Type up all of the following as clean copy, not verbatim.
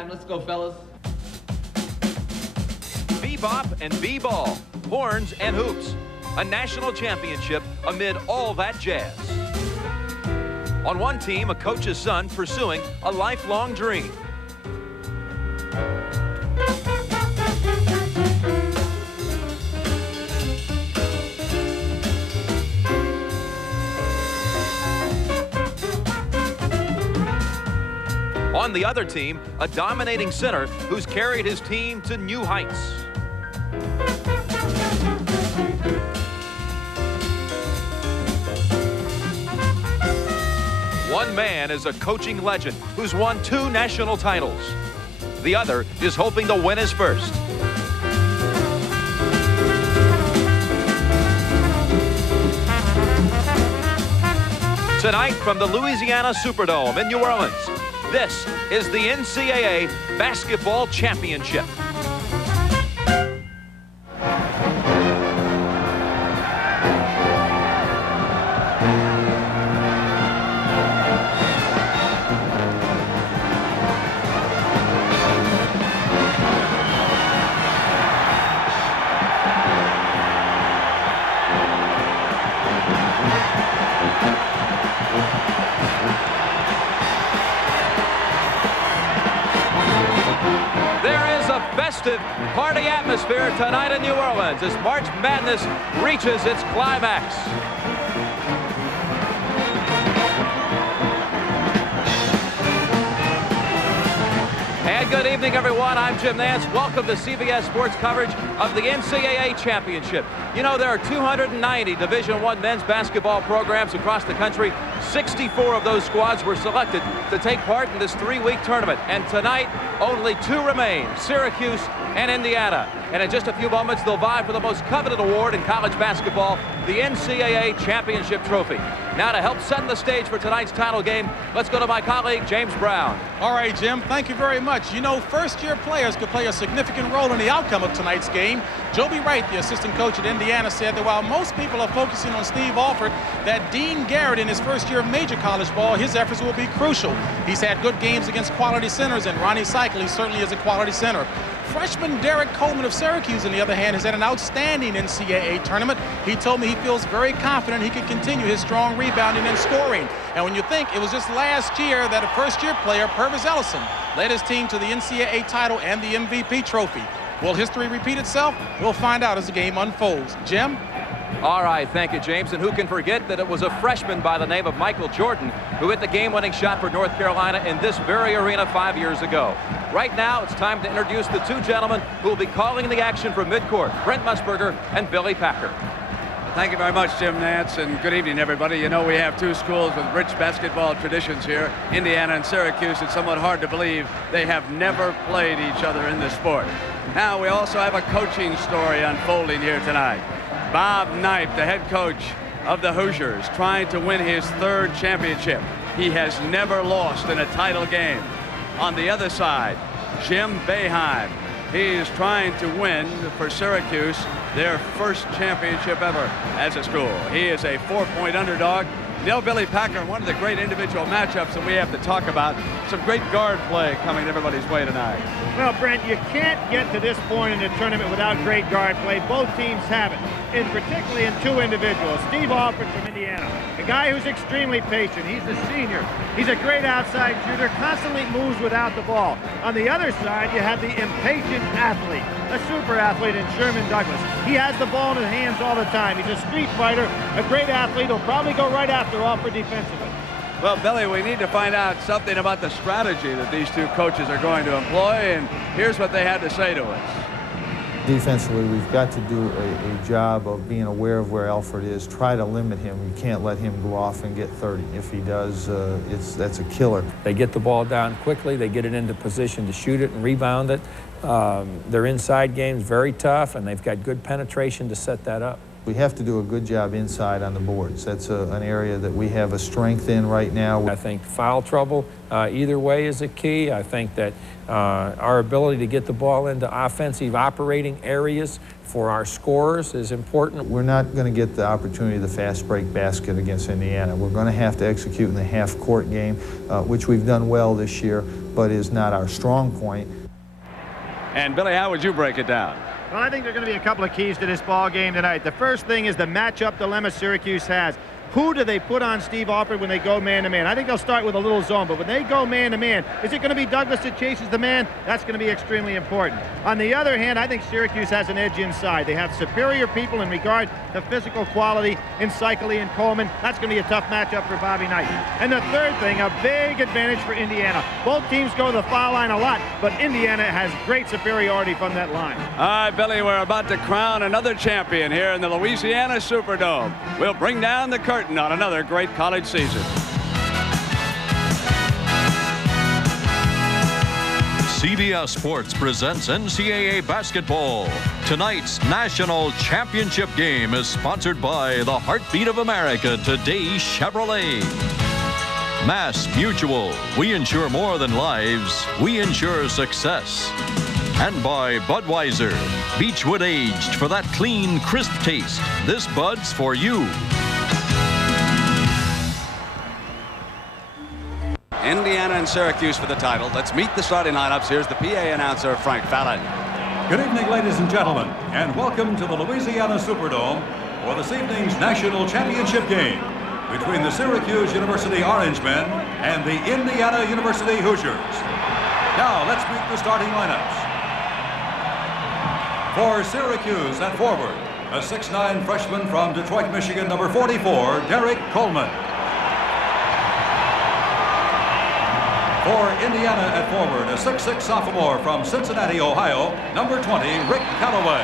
time. Let's go, fellas. Bebop and b-ball, horns and hoops. A national championship amid all that jazz. On one team, a coach's son pursuing a lifelong dream. On the other team, a dominating center who's carried his team to new heights. One man is a coaching legend who's won 2 national titles. The other is hoping to win his first. Tonight from the Louisiana Superdome in New Orleans, this is the NCAA Basketball Championship. Festive party atmosphere tonight in New Orleans as March Madness reaches its climax. And good evening, everyone. I'm Jim Nance. Welcome to CBS Sports coverage of the NCAA Championship. You know, there are 290 Division I men's basketball programs across the country. 64 of those squads were selected to take part in this 3-week tournament. And tonight, only 2 remain, Syracuse and Indiana. And in just a few moments, they'll vie for the most coveted award in college basketball, the NCAA Championship Trophy. Now to help set the stage for tonight's title game, let's go to my colleague, James Brown. All right, Jim, thank you very much. You know, first-year players could play a significant role in the outcome of tonight's game. Joby Wright, the assistant coach at Indiana, said that while most people are focusing on Steve Alford, that Dean Garrett in his first year of major college ball, his efforts will be crucial. He's had good games against quality centers, and Rony Seikaly certainly is a quality center. Freshman Derrick Coleman of Syracuse, on the other hand, has had an outstanding NCAA tournament. He told me he feels very confident he can continue his strong rebounding and scoring. And when you think it was just last year that a first-year player, Purvis Ellison, led his team to the NCAA title and the MVP trophy. Will history repeat itself? We'll find out as the game unfolds. Jim? All right, thank you, James. And who can forget that it was a freshman by the name of Michael Jordan who hit the game-winning shot for North Carolina in this very arena 5 years ago. Right now, it's time to introduce the 2 gentlemen who will be calling the action from midcourt, Brent Musburger and Billy Packer. Thank you very much, Jim Nance, and good evening, everybody. You know, we have 2 schools with rich basketball traditions here, Indiana and Syracuse. It's somewhat hard to believe they have never played each other in this sport. Now, we also have a coaching story unfolding here tonight. Bob Knipe, the head coach of the Hoosiers, trying to win his 3rd championship. He has never lost in a title game. On the other side, Jim Boeheim. He is trying to win for Syracuse their first championship ever as a school. He is a 4-point underdog. Neil Billy Packer, one of the great individual matchups that we have to talk about. Some great guard play coming everybody's way tonight. Well, Brent, you can't get to this point in the tournament without great guard play. Both teams have it, and particularly in 2 individuals. Steve Alford from Indiana, a guy who's extremely patient. He's a senior. He's a great outside shooter, constantly moves without the ball. On the other side, you have the impatient athlete, a super athlete in Sherman Douglas. He has the ball in his hands all the time. He's a street fighter, a great athlete. He'll probably go right after Alford defensively. Well, Billy, we need to find out something about the strategy that these 2 coaches are going to employ, and here's what they had to say to us. Defensively, we've got to do a job of being aware of where Alford is, try to limit him. You can't let him go off and get 30. If he does, that's a killer. They get the ball down quickly, they get it into position to shoot it and rebound it. Their inside game's very tough, and they've got good penetration to set that up. We have to do a good job inside on the boards. That's an area that we have a strength in right now. I think foul trouble either way is a key. I think that our ability to get the ball into offensive operating areas for our scorers is important. We're not going to get the opportunity of the fast break basket against Indiana. We're going to have to execute in the half-court game, which we've done well this year, but is not our strong point. And Billy, how would you break it down? Well, I think there are going to be a couple of keys to this ball game tonight. The first thing is the matchup dilemma Syracuse has. Who do they put on Steve Alford when they go man-to-man? I think they'll start with a little zone, but when they go man-to-man, is it going to be Douglas that chases the man? That's going to be extremely important. On the other hand, I think Syracuse has an edge inside. They have superior people in regard to physical quality in Seikaly and Coleman. That's going to be a tough matchup for Bobby Knight. And the third thing, a big advantage for Indiana. Both teams go to the foul line a lot, but Indiana has great superiority from that line. All right, Billy, we're about to crown another champion here in the Louisiana Superdome. We'll bring down the curtain on another great college season. CBS Sports presents NCAA basketball. Tonight's national championship game is sponsored by the Heartbeat of America, today Chevrolet. Mass Mutual, we insure more than lives, we insure success. And by Budweiser, Beechwood aged for that clean, crisp taste. This Bud's for you. Indiana and Syracuse for the title. Let's meet the starting lineups. Here's the PA announcer, Frank Fallon. Good evening, ladies and gentlemen, and welcome to the Louisiana Superdome for this evening's national championship game between the Syracuse University Orangemen and the Indiana University Hoosiers. Now, let's meet the starting lineups. For Syracuse at forward, a 6'9" freshman from Detroit, Michigan, number 44, Derrick Coleman. For Indiana at forward, a 6'6" sophomore from Cincinnati, Ohio, number 20, Rick Calloway.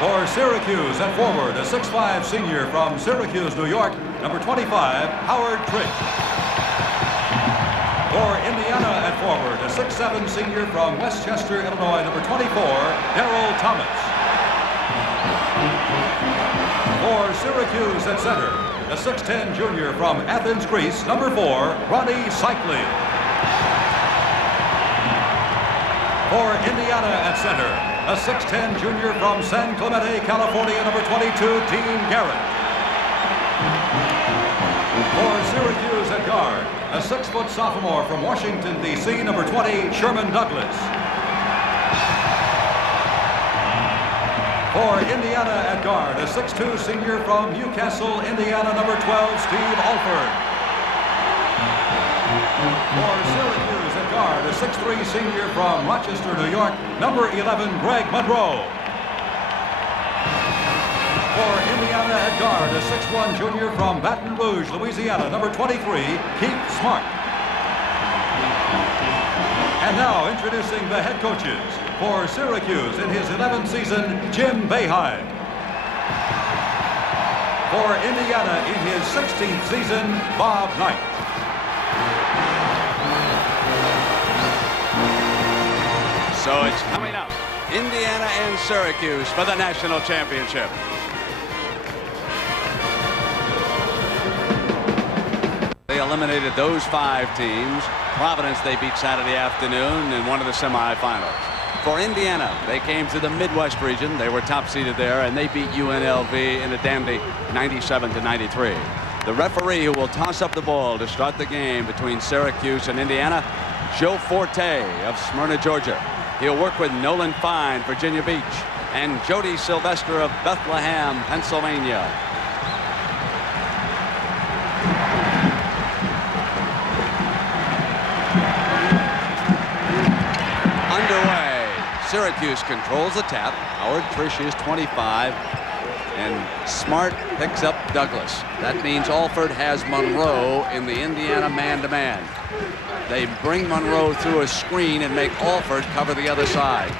For Syracuse at forward, a 6'5" senior from Syracuse, New York, number 25, Howard Trich. For Indiana at forward, a 6'7" senior from Westchester, Illinois, number 24, Darryl Thomas. For Syracuse at center, a 6'10" junior from Athens, Greece, number 4, Rony Seikaly. For Indiana at center, a 6'10" junior from San Clemente, California, number 22, Dean Garrett. For Syracuse at guard, a 6-foot sophomore from Washington, D.C., number 20, Sherman Douglas. For Indiana at guard, a 6'2" senior from Newcastle, Indiana, number 12, Steve Alford. For Syracuse at guard, a 6'3" senior from Rochester, New York, number 11, Greg Monroe. For Indiana at guard, a 6'1" junior from Baton Rouge, Louisiana, number 23, Keith Smart. And now introducing the head coaches. For Syracuse in his 11th season, Jim Boeheim. For Indiana in his 16th season, Bob Knight. So it's coming up, Indiana and Syracuse for the national championship. They eliminated those 5 teams. Providence they beat Saturday afternoon in one of the semifinals. For Indiana, they came to the Midwest region. They were top seeded there, and they beat UNLV in a dandy 97-93. The referee who will toss up the ball to start the game between Syracuse and Indiana, Joe Forte of Smyrna, Georgia. He'll work with Nolan Fine, Virginia Beach, and Jody Sylvester of Bethlehem, Pennsylvania. Underway. Syracuse controls the tap. Howard Trish is 25, and Smart picks up Douglas. That means Alford has Monroe in the Indiana man-to-man. They bring Monroe through a screen and make Alford cover the other side.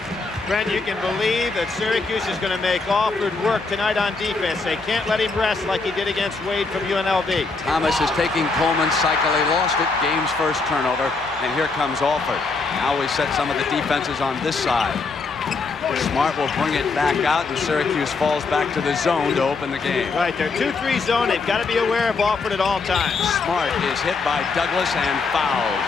Brent, you can believe that Syracuse is going to make Alford work tonight on defense. They can't let him rest like he did against Wade from UNLV. Thomas is taking Coleman. Seikaly lost it. Game's first turnover. And here comes Alford. Now we set some of the defenses on this side. Smart will bring it back out, and Syracuse falls back to the zone to open the game. Right, they're 2-3 zone. They've got to be aware of Alford at all times. Smart is hit by Douglas and fouled.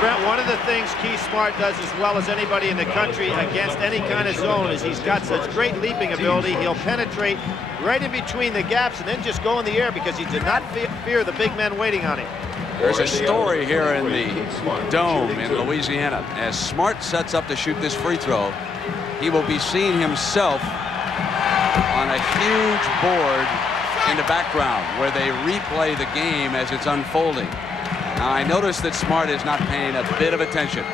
Brent, one of the things Keith Smart does as well as anybody in the country against any kind of zone is he's got such great leaping ability. He'll penetrate right in between the gaps and then just go in the air because he did not fear the big men waiting on him. There's a story here in the Dome in Louisiana. As Smart sets up to shoot this free throw, he will be seeing himself on a huge board in the background where they replay the game as it's unfolding. Now, I notice that Smart is not paying a bit of attention.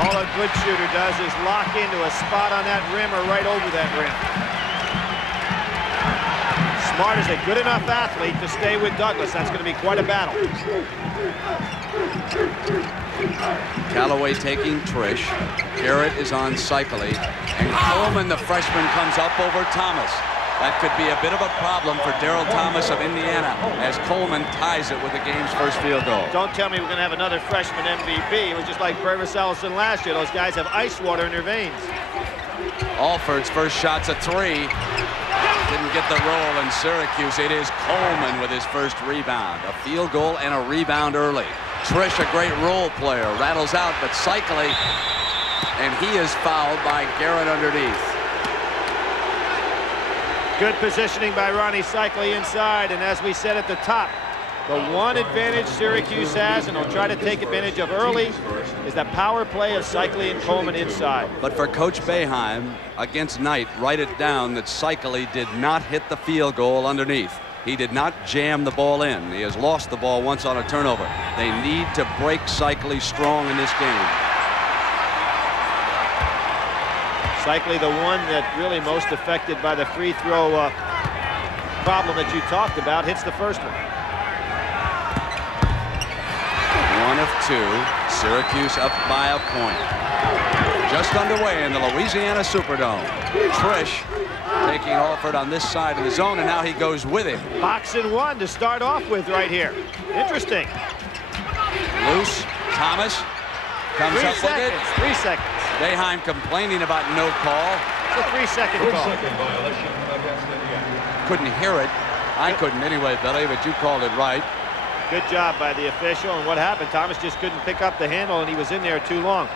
All a good shooter does is lock into a spot on that rim or right over that rim. Smart is a good enough athlete to stay with Douglas. That's going to be quite a battle. Callaway taking Trish. Garrett is on Seikaly. And Coleman, the freshman, comes up over Thomas. That could be a bit of a problem for Daryl Thomas of Indiana as Coleman ties it with the game's first field goal. Don't tell me we're going to have another freshman MVP. It was just like Bravis Ellison last year. Those guys have ice water in their veins. Alford's first shot's a 3. Didn't get the roll in Syracuse. It is Coleman with his first rebound. A field goal and a rebound early. Trish, a great role player, rattles out, but Seikaly, and he is fouled by Garrett underneath. Good positioning by Rony Seikaly inside, and as we said at the top, the one advantage Syracuse has, and will try to take advantage of early, is that power play of Seikaly and Coleman inside. But for Coach Boeheim against Knight, write it down that Seikaly did not hit the field goal underneath. He did not jam the ball in. He has lost the ball once on a turnover. They need to break Seikaly strong in this game. Seikaly, the one that really most affected by the free throw problem that you talked about, hits the first one. 1 of 2. Syracuse up by a point. Just underway in the Louisiana Superdome. Trish taking Alford on this side of the zone, and now he goes with him. Box and 1 to start off with right here. Interesting. Loose. Thomas comes up with it. 3 seconds. Boeheim complaining about no call. It's a 3-second call. Couldn't hear it. I couldn't anyway, Billy, but you called it right. Good job by the official. And what happened? Thomas just couldn't pick up the handle, and he was in there too long.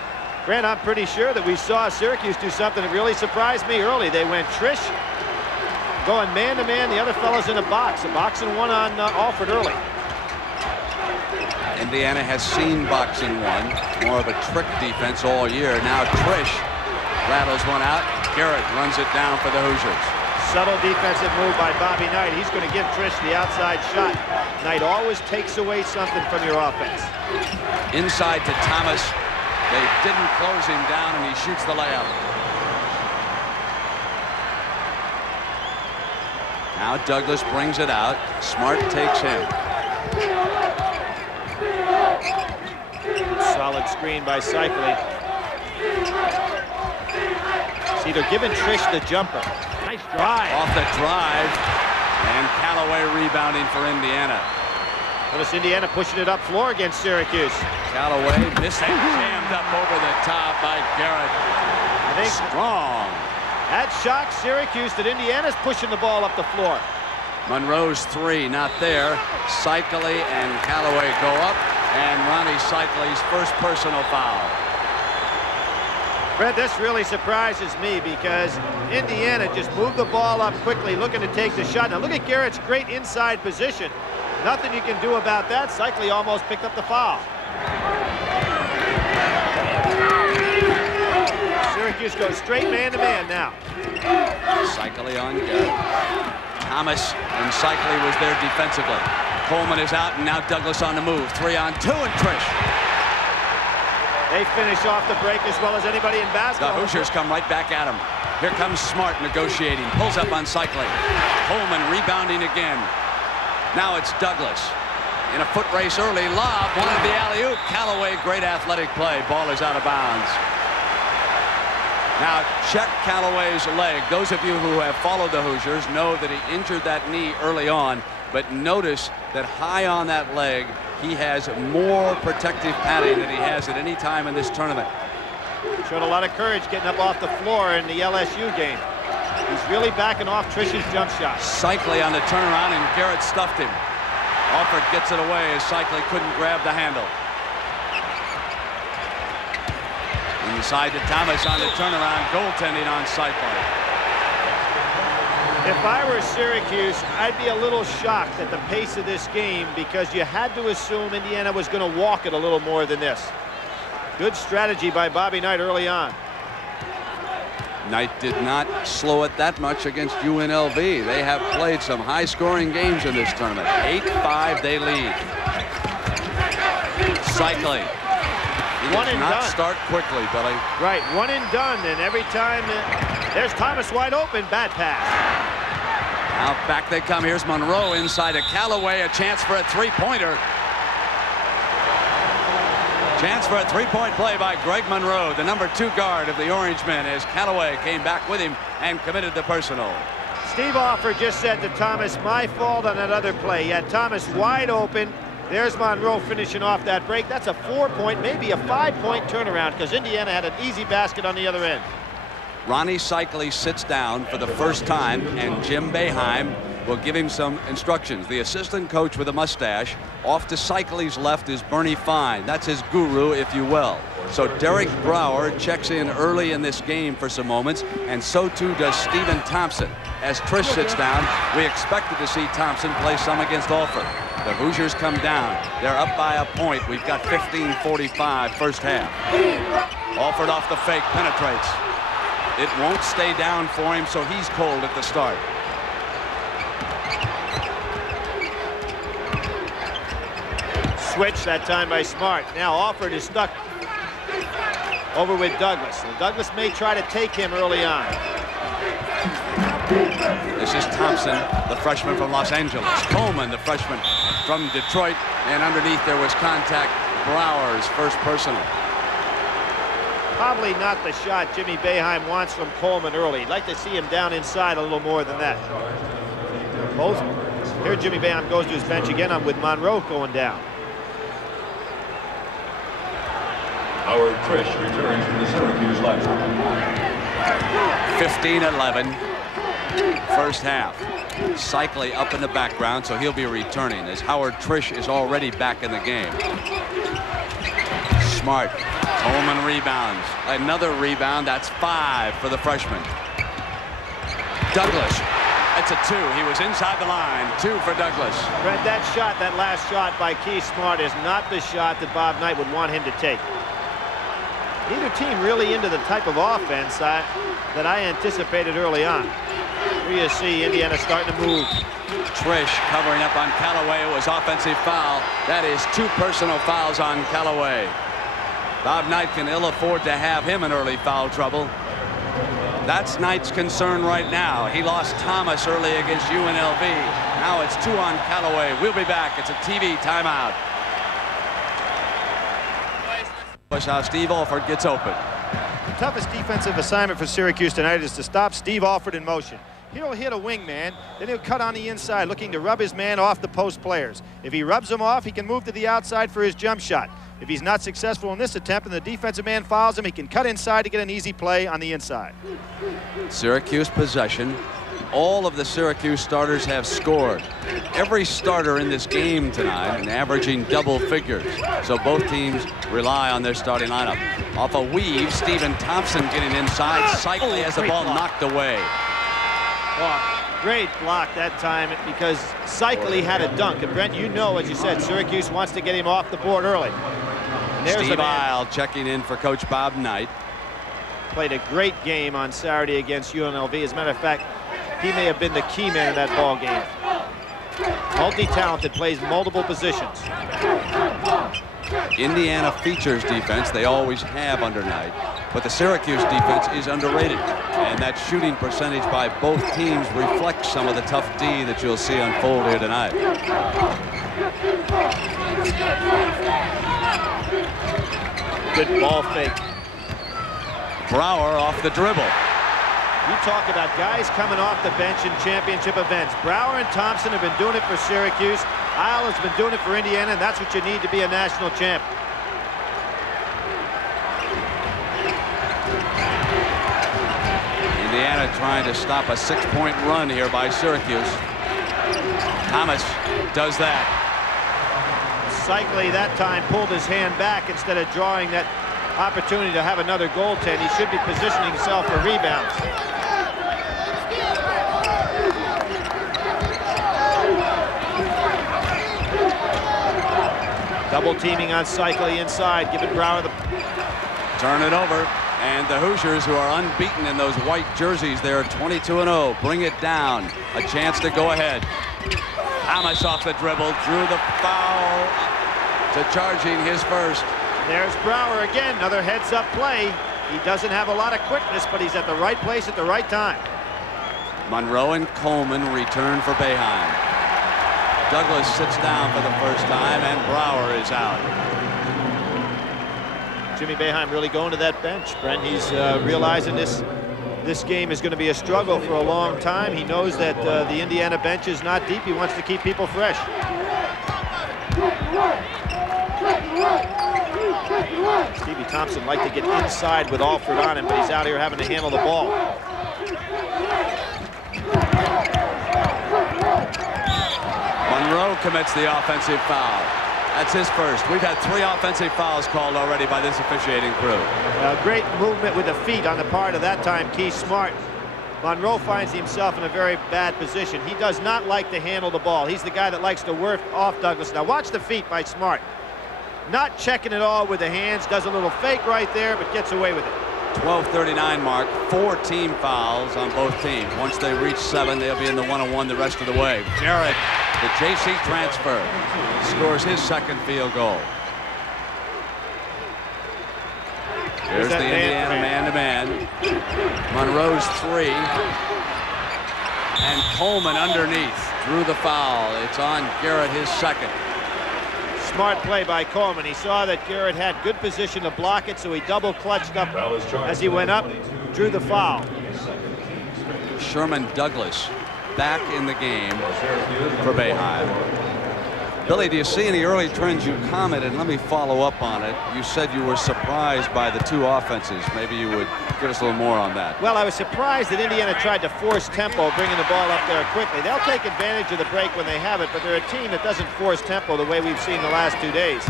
Grant, I'm pretty sure that we saw Syracuse do something that really surprised me early. They went Trish, going man-to-man. The other fellow's in a box. A box and 1 on Alford early. Indiana has seen boxing 1, more of a trick defense all year. Now Trish rattles one out. Garrett runs it down for the Hoosiers. Subtle defensive move by Bobby Knight. He's going to give Trish the outside shot. Knight always takes away something from your offense. Inside to Thomas. They didn't close him down, and he shoots the layup. Now Douglas brings it out. Smart takes him. Solid screen by Seikaly. See, they're giving Trish the jumper. Nice drive. Off the drive. And Callaway rebounding for Indiana. Notice Indiana pushing it up floor against Syracuse. Callaway missing. Jammed up over the top by Garrett. I think strong. That shocks Syracuse that Indiana's pushing the ball up the floor. Monroe's 3 not there. Seikaly and Callaway go up. And Rony Seikaly's first personal foul. Fred, this really surprises me because Indiana just moved the ball up quickly, looking to take the shot. Now look at Garrett's great inside position. Nothing you can do about that. Seikaly almost picked up the foul. Syracuse goes straight man-to-man now. Seikaly on Garrett. Thomas and Seikaly was there defensively. Coleman is out, and now Douglas on the move. 3 on 2, and Trish. They finish off the break as well as anybody in basketball. The Hoosiers come right back at him. Here comes Smart negotiating. Pulls up on Seikaly. Coleman rebounding again. Now it's Douglas. In a foot race early. Lob. Wanted the alley-oop. Callaway, great athletic play. Ball is out of bounds. Now check Callaway's leg. Those of you who have followed the Hoosiers know that he injured that knee early on. But notice that high on that leg, he has more protective padding than he has at any time in this tournament. Showed a lot of courage getting up off the floor in the LSU game. He's really backing off Trish's jump shot. Seikaly on the turnaround, and Garrett stuffed him. Alford gets it away as Seikaly couldn't grab the handle. Inside to Thomas on the turnaround, goaltending on Seikaly. If I were Syracuse, I'd be a little shocked at the pace of this game because you had to assume Indiana was going to walk it a little more than this. Good strategy by Bobby Knight early on. Knight did not slow it that much against UNLV. They have played some high-scoring games in this tournament. 8-5 they lead. Seikaly. He One does and not done. start quickly, Billy. Right, one and done, and every time there's Thomas wide open, bad pass. Now back they come. Here's Monroe inside to Callaway. A chance for a three-pointer. Chance for a three-point play by Greg Monroe, the #2 guard of the Orangemen, as Callaway came back with him and committed the personal. Steve Alford just said to Thomas, my fault on that other play. He had Thomas wide open. There's Monroe finishing off that break. That's a 4-point, maybe a 5-point turnaround because Indiana had an easy basket on the other end. Rony Seikaly sits down for the first time, and Jim Boeheim will give him some instructions. The assistant coach with a mustache. Off to Seikaly's left is Bernie Fine. That's his guru, if you will. So Derrick Brower checks in early in this game for some moments, and so too does Stephen Thompson. As Trish sits down, we expected to see Thompson play some against Alford. The Hoosiers come down. They're up by a point. We've got 15:45 first half. Alford off the fake, penetrates. It won't stay down for him, so he's cold at the start. Switch that time by Smart. Now Alford is stuck over with Douglas. And Douglas may try to take him early on. This is Thompson, the freshman from Los Angeles. Coleman, the freshman from Detroit. And underneath there was contact. Brower's first personal. Probably not the shot Jimmy Boeheim wants from Coleman early. He'd like to see him down inside a little more than that. Both. Here Jimmy Boeheim goes to his bench again. I'm with Monroe going down. Howard Trish returns from the Syracuse line. 15-11. First half. Seikaly up in the background, so he'll be returning as Howard Trish is already back in the game. Smart. Coleman rebounds. Another rebound. That's 5 for the freshman. Douglas. It's a 2. He was inside the line. 2 for Douglas. Brett, that shot, that last shot by Keith Smart is not the shot that Bob Knight would want him to take. Neither team really into the type of offense that I anticipated early on. Here you see Indiana starting to move. Trish covering up on Callaway. It was offensive foul. That is 2 personal fouls on Callaway. Bob Knight can ill afford to have him in early foul trouble. That's Knight's concern right now. He lost Thomas early against UNLV. Now it's 2 on Callaway. We'll be back. It's a TV timeout. Watch how Steve Alford gets open. The toughest defensive assignment for Syracuse tonight is to stop Steve Alford in motion. He'll hit a wing man, then he'll cut on the inside, looking to rub his man off the post players. If he rubs him off, he can move to the outside for his jump shot. If he's not successful in this attempt and the defensive man fouls him, he can cut inside to get an easy play on the inside. Syracuse possession. All of the Syracuse starters have scored. Every starter in this game tonight and averaging double figures. So both teams rely on their starting lineup. Off a weave, Stephen Thompson getting inside. Seikaly has the ball knocked away. Great block that time because Seikaly had a dunk. And Brent, you know, as you said, Syracuse wants to get him off the board early. And there's Steve Isle checking in for Coach Bob Knight. Played a great game on Saturday against UNLV. As a matter of fact, he may have been the key man in that ball game. Multi-talented, plays multiple positions. Indiana features defense. They always have under Knight. But the Syracuse defense is underrated. And that shooting percentage by both teams reflects some of the tough D that you'll see unfold here tonight. Good ball fake. Brower off the dribble. You talk about guys coming off the bench in championship events. Brower and Thompson have been doing it for Syracuse. Isle has been doing it for Indiana, and that's what you need to be a national champ. Indiana trying to stop a 6-point run here by Syracuse. Thomas does that. Seikaly that time pulled his hand back instead of drawing that opportunity to have another goaltend. He should be positioning himself for rebounds. Double teaming on Seikaly inside, giving Brower the... Turn it over, and the Hoosiers, who are unbeaten in those white jerseys, they're 22-0. Bring it down. A chance to go ahead. Thomas off the dribble, drew the foul to charging his first. There's Brower again, another heads-up play. He doesn't have a lot of quickness, but he's at the right place at the right time. Monroe and Coleman return for Boeheim. Douglas sits down for the first time, and Brower is out. Jimmy Boeheim really going to that bench, Brent. He's realizing this game is going to be a struggle for a long time. He knows that the Indiana bench is not deep. He wants to keep people fresh. Stevie Thompson liked to get inside with Alford on him, but he's out here having to handle the ball. Monroe commits the offensive foul. That's his first. We've had 3 offensive fouls called already by this officiating crew. Great movement with the feet on the part of that time Keith Smart. Monroe finds himself in a very bad position. He does not like to handle the ball. He's the guy that likes to work off Douglas. Now watch the feet by Smart. Not checking it all with the hands, does a little fake right there, but gets away with it. 12:39 mark, 4 team fouls on both teams. Once they reach 7, they'll be in the 1-on-1 the rest of the way. Derrick, the JC transfer, scores his second field goal. Here's the Indiana man-to-man. Monroe's 3. And Coleman underneath drew the foul. It's on Garrett, his second. Smart play by Coleman. He saw that Garrett had good position to block it, so he double clutched up as he went up, drew the foul. Sherman Douglas back in the game for Boeheim. Billy, do you see any early trends? You commented, let me follow up on it. You said you were surprised by the 2 offenses. Maybe you would give us a little more on that. Well, I was surprised that Indiana tried to force tempo, bringing the ball up there quickly. They'll take advantage of the break when they have it, but they're a team that doesn't force tempo the way we've seen the last 2 days.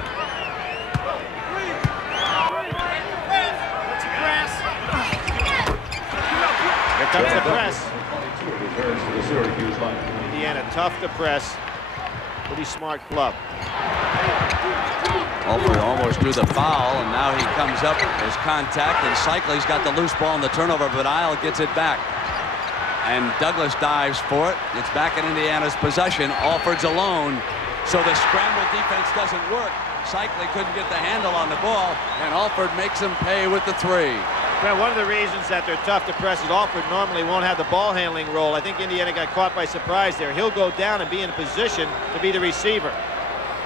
Here comes the press. Indiana tough to press. Pretty smart club. Alford almost drew the foul, and now he comes up. There's contact, and Seikaly's got the loose ball in the turnover, but Isle gets it back. And Douglas dives for it. It's back in Indiana's possession. Alford's alone, so the scramble defense doesn't work. Seikaly couldn't get the handle on the ball, and Alford makes him pay with the 3. Well, one of the reasons that they're tough to press is Alford normally won't have the ball handling role. I think Indiana got caught by surprise there. He'll go down and be in a position to be the receiver.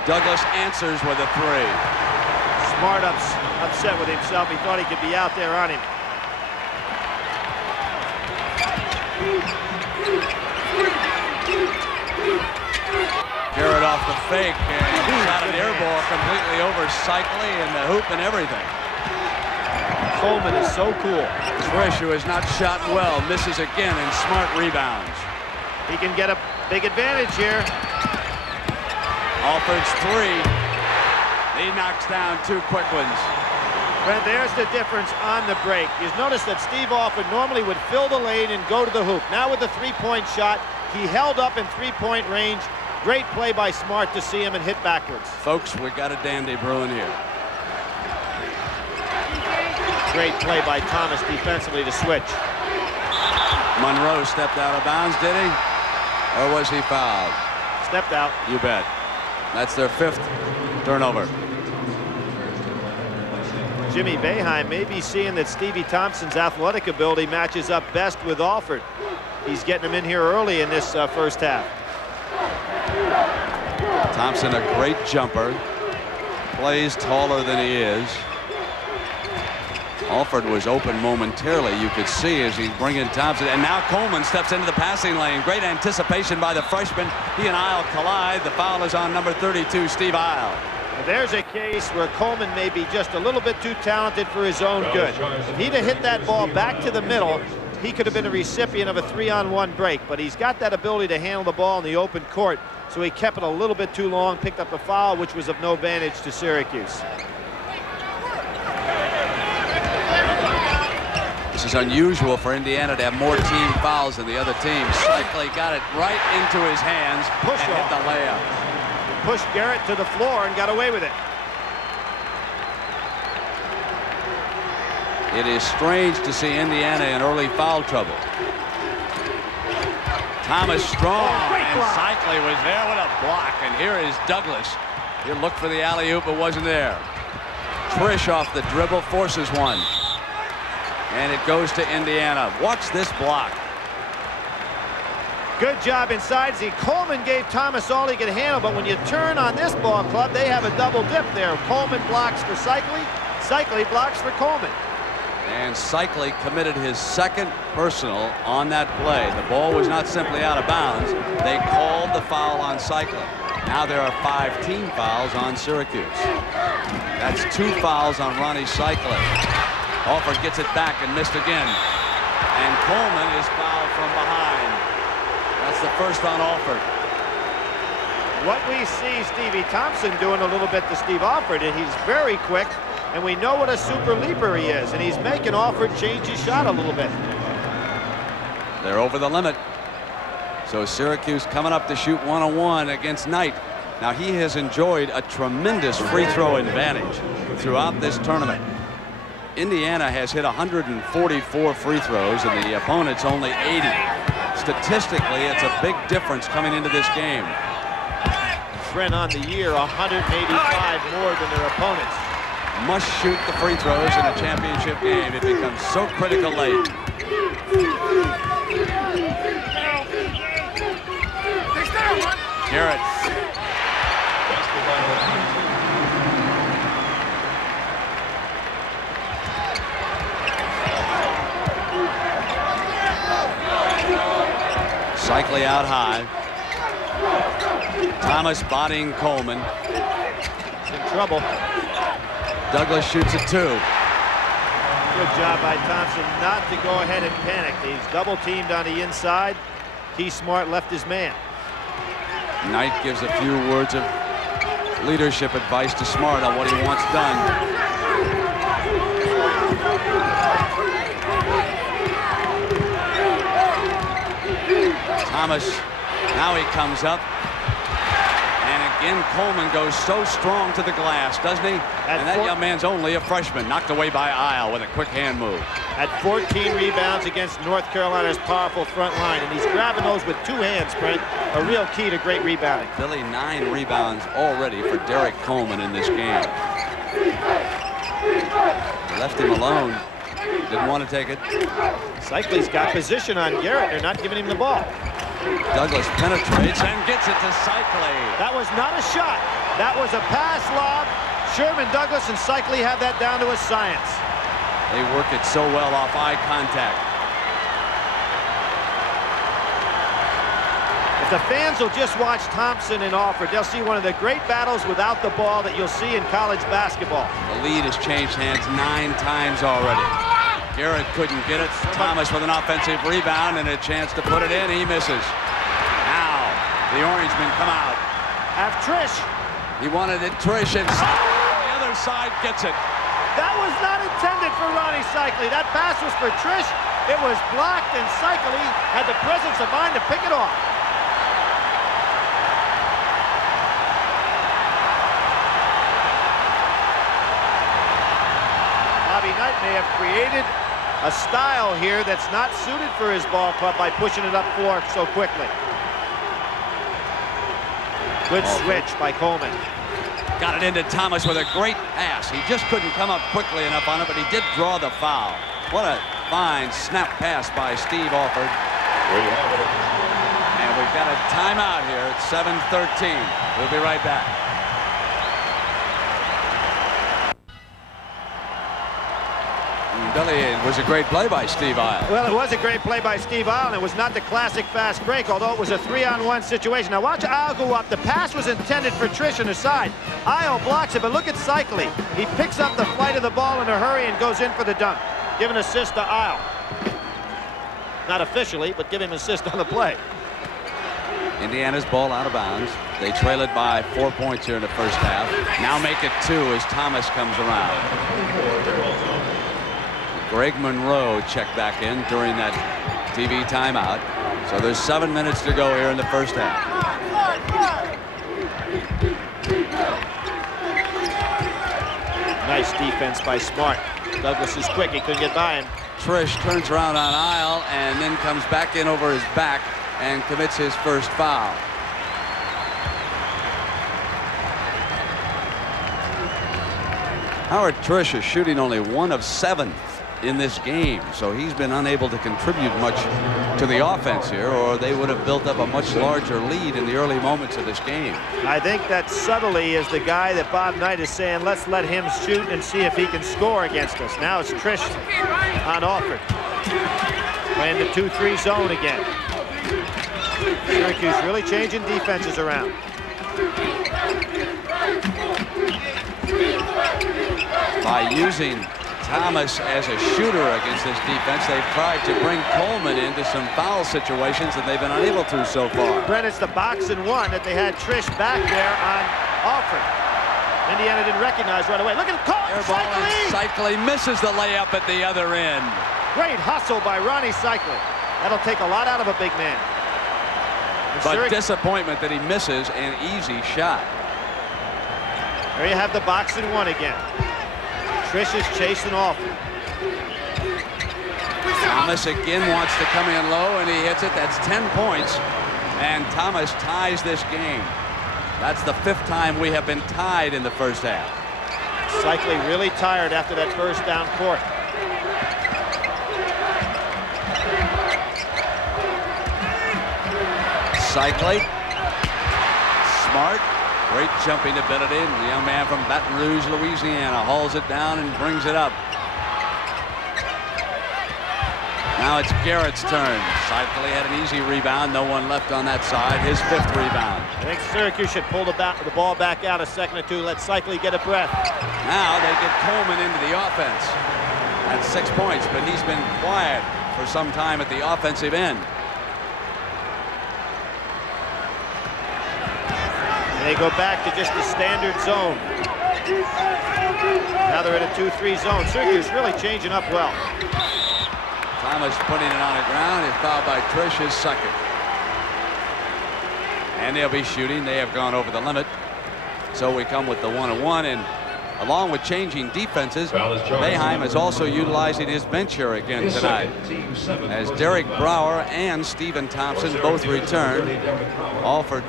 Douglas answers with a 3. Smart upset with himself. He thought he could be out there on him. Garrett off the fake and shot an air ball completely over Seikaly and the hoop and everything. Coleman is so cool. Trish, who has not shot well, misses again, and Smart rebounds. He can get a big advantage here. Alford's 3. He knocks down 2 quick ones. Brent, there's the difference on the break. You notice that Steve Alford normally would fill the lane and go to the hoop. Now with the 3-point shot, he held up in 3-point range. Great play by Smart to see him and hit backwards. Folks, we got a dandy brewing here. Great play by Thomas defensively to switch. Monroe stepped out of bounds, did he? Or was he fouled? Stepped out. You bet. That's their 5th turnover. Jimmy Boeheim may be seeing that Stevie Thompson's athletic ability matches up best with Alford. He's getting him in here early in this first half. Thompson, a great jumper. Plays taller than he is. Alford was open momentarily, you could see, as he's bringing Thompson. And now Coleman steps into the passing lane. Great anticipation by the freshman. He and Isle collide. The foul is on number 32, Steve Isle. There's a case where Coleman may be just a little bit too talented for his own good. If he'd have hit that ball back to the middle, he could have been a recipient of a 3-on-1 break, but he's got that ability to handle the ball in the open court, so he kept it a little bit too long, picked up a foul, which was of no advantage to Syracuse. This is unusual for Indiana to have more team fouls than the other team. Seikaly got it right into his hands and hit the layup. Pushed Garrett to the floor and got away with it. It is strange to see Indiana in early foul trouble. Thomas strong, and Seikaly was there with a block, and here is Douglas. He'll look for the alley-oop, but wasn't there. Trish off the dribble, forces one. And it goes to Indiana. Watch this block. Good job inside. See, Coleman gave Thomas all he could handle, but when you turn on this ball club, they have a double dip there. Coleman blocks for Seikaly. Seikaly blocks for Coleman. And Seikaly committed his second personal on that play. The ball was not simply out of bounds. They called the foul on Seikaly. Now there are 5 team fouls on Syracuse. That's 2 fouls on Rony Seikaly. Alford gets it back and missed again. And Coleman is fouled from behind. That's the first on Alford. What we see Stevie Thompson doing a little bit to Steve Alford, and he's very quick, and we know what a super leaper he is, and he's making Alford change his shot a little bit. They're over the limit. So Syracuse coming up to shoot 1-on-1 against Knight. Now he has enjoyed a tremendous free throw advantage throughout this tournament. Indiana has hit 144 free throws and the opponent's only 80. Statistically, it's a big difference coming into this game. Trent on the year 185 more than their opponents. Must shoot the free throws in a championship game. It becomes so critical late. Garrett. Seikaly out high. Thomas bodying Coleman. In trouble. Douglas shoots a 2. Good job by Thompson not to go ahead and panic. He's double teamed on the inside. Key Smart left his man. Knight gives a few words of leadership advice to Smart on what he wants done. Thomas, now he comes up. And again, Coleman goes so strong to the glass, doesn't he? And that young man's only a freshman, knocked away by Isle with a quick hand move. At 14 rebounds against North Carolina's powerful front line, and he's grabbing those with 2 hands, Brent. A real key to great rebounding. Billy, 9 rebounds already for Derrick Coleman in this game. Left him alone. Didn't want to take it. Seikaly's got position on Garrett. They're not giving him the ball. Douglas penetrates and gets it to Seikaly. That was not a shot. That was a pass lob. Sherman, Douglas, and Seikaly have that down to a science. They work it so well off eye contact. If the fans will just watch Thompson and Alford, they'll see one of the great battles without the ball that you'll see in college basketball. The lead has changed hands 9 times already. Garrett couldn't get it. Thomas with an offensive rebound and a chance to put it in. He misses. Now the Orangemen come out. Have Trish. He wanted it. Trish and the other side gets it. That was not intended for Rony Seikaly. That pass was for Trish. It was blocked, and Seikaly had the presence of mind to pick it off. Bobby Knight may have created a style here that's not suited for his ball club by pushing it up floor so quickly. Good switch by Coleman. Got it into Thomas with a great pass. He just couldn't come up quickly enough on it, but he did draw the foul. What a fine snap pass by Steve Alford. And we've got a timeout here at 7:13. We'll be right back. Billy, it was a great play by Steve Isle. Well, it was a great play by Steve Isle, and it was not the classic fast break, although it was a 3-on-1 situation. Now watch Isle go up. The pass was intended for Trish on the side. Isle blocks it, but look at Seikaly. He picks up the flight of the ball in a hurry and goes in for the dunk. Give an assist to Isle. Not officially, but give him assist on the play. Indiana's ball out of bounds. They trail it by 4 points here in the first half. Now make it 2 as Thomas comes around. Greg Monroe checked back in during that TV timeout. So there's 7 minutes to go here in the first half. Nice defense by Smart. Douglas is quick. He couldn't get by him. Trish turns around on aisle and then comes back in over his back and commits his first foul. Howard Trish is shooting only 1 of 7 in this game, so he's been unable to contribute much to the offense here, or they would have built up a much larger lead in the early moments of this game. I think that subtly is the guy that Bob Knight is saying, let's let him shoot and see if he can score against us. Now it's Trish on Alford. Playing the 2-3 zone again. Syracuse really changing defenses around. By using Thomas as a shooter against this defense, they've tried to bring Coleman into some foul situations, and they've been unable to so far. Brent, it's the box and one that they had Trish back there on Alford. Indiana didn't recognize right away. Look at Seikaly! Seikaly misses the layup at the other end. Great hustle by Rony Seikaly. That'll take a lot out of a big man. But disappointment that he misses an easy shot. There you have the box and one again. Trish is chasing off. Thomas again wants to come in low, and he hits it. That's 10 points, and Thomas ties this game. That's the 5th time we have been tied in the first half. Seikaly really tired after that first down court. Seikaly. Smart. Great jumping ability. The young man from Baton Rouge, Louisiana, hauls it down and brings it up. Now it's Garrett's turn. Seikaly had an easy rebound. No one left on that side. His 5th rebound. I think Syracuse should pull the ball back out a second or two. Let Seikaly get a breath. Now they get Coleman into the offense. That's 6 points, but he's been quiet for some time at the offensive end. They go back to just the standard zone. Now they're in a 2-3 zone. Syracuse really changing up well. Thomas putting it on the ground. Is fouled by Trish, his 2nd. And they'll be shooting. They have gone over the limit. So we come with the 1-1, and along with changing defenses, Boeheim is also utilizing his bench here again tonight, as Derrick Brower and Stephen Thompson both return. Alford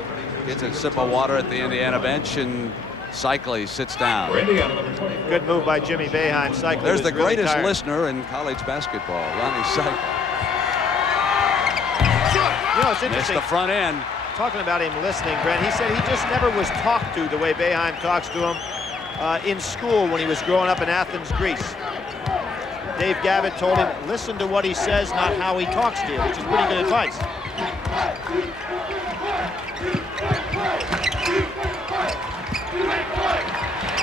gets a sip of water at the Indiana bench, and Seikaly sits down. Good move by Jimmy Boeheim. Seikaly There's the really greatest tired. listener in college basketball, Rony Seikaly. You know, it's interesting. Missed the front end. Talking about him listening, Brent, he said he just never was talked to the way Boeheim talks to him in school when he was growing up in Athens, Greece. Dave Gavitt told him, listen to what he says, not how he talks to you, which is pretty good advice.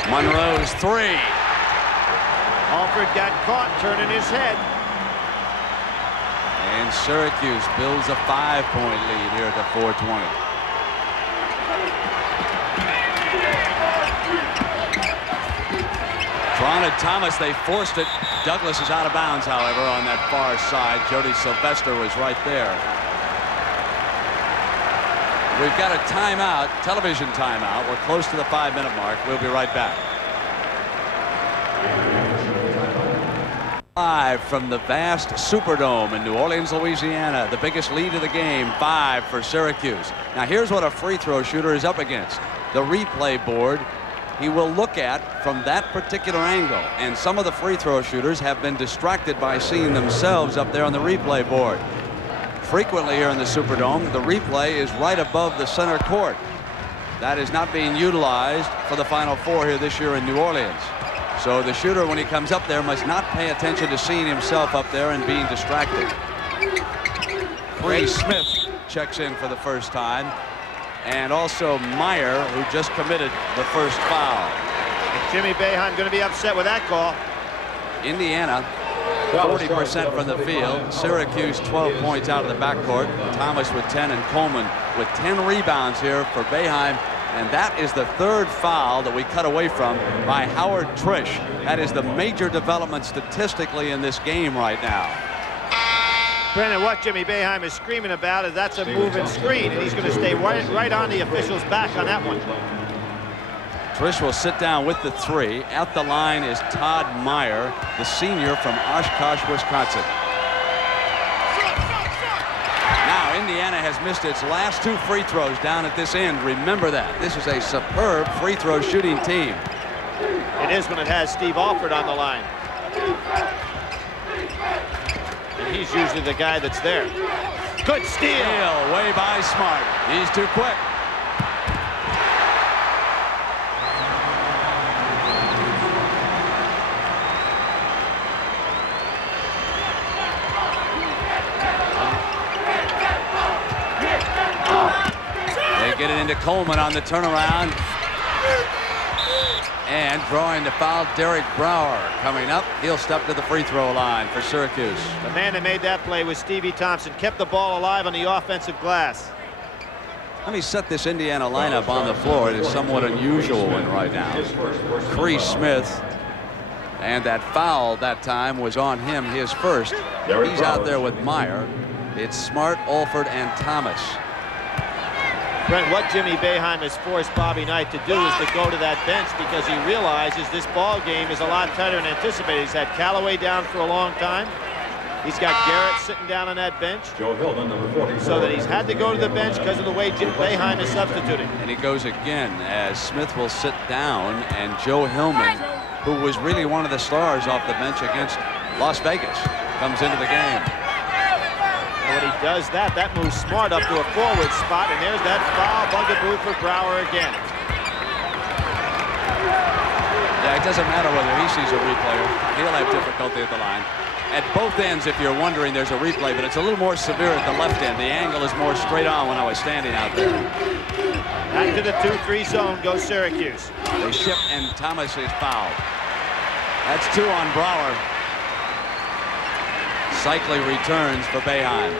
Monroe's 3. Alford got caught turning his head. And Syracuse builds a 5-point lead here at the 4:20. Tron and Thomas, they forced it. Douglas is out of bounds, however, on that far side. Jody Sylvester was right there. We've got a timeout, television timeout. We're close to the 5-minute mark. We'll be right back. Live from the vast Superdome in New Orleans, Louisiana. The biggest lead of the game, 5 for Syracuse. Now here's what a free throw shooter is up against. The replay board he will look at from that particular angle. And some of the free throw shooters have been distracted by seeing themselves up there on the replay board. Frequently here in the Superdome, the replay is right above the center court. That is not being utilized for the Final Four here this year in New Orleans. So the shooter, when he comes up there, must not pay attention to seeing himself up there and being distracted. Ray Smith checks in for the first time. And also Meyer, who just committed the first foul. Jimmy Boeheim going to be upset with that call. Indiana 40% from the field. Syracuse 12 points out of the backcourt. Thomas with 10 and Coleman with 10 rebounds here for Boeheim. And that is the third foul that we cut away from by Howard Trish. That is the major development statistically in this game right now. Brennan, what Jimmy Boeheim is screaming about is that's a move and screen, and he's going to stay right on the official's back on that one. Trish will sit down with the three. At the line is Todd Meyer, the senior from Oshkosh, Wisconsin. Now Indiana has missed its last 2 free throws down at this end. Remember that. This is a superb free throw shooting team. It is when it has Steve Alford on the line. And he's usually the guy that's there. Good steal. Way by Smart. He's too quick. Get it into Coleman on the turnaround. And drawing the foul, Derrick Brower coming up. He'll step to the free throw line for Syracuse. The man that made that play was Stevie Thompson. Kept the ball alive on the offensive glass. Let me set this Indiana lineup on the floor. It is somewhat unusual one right now. Cree Smith. And that foul that time was on him, his first. He's out there with Meyer. It's Smart, Alford, and Thomas. Brent, what Jimmy Boeheim has forced Bobby Knight to do is to go to that bench because he realizes this ball game is a lot tighter than anticipated. He's had Callaway down for a long time. He's got Garrett sitting down on that bench. So that he's had to go to the bench because of the way Boeheim is substituting. And he goes again as Smith will sit down, and Joe Hillman, who was really one of the stars off the bench against Las Vegas, comes into the game. And when he does that, that moves Smart up to a forward spot, and there's that foul bugaboo for Brower again. Yeah, it doesn't matter whether he sees a replay or he'll have difficulty at the line. At both ends, if you're wondering, there's a replay, but it's a little more severe at the left end. The angle is more straight on when I was standing out there. Back to the 2-3 zone goes Syracuse. They ship, and Thomas is fouled. That's 2 on Brower. Seikaly returns for Boeheim.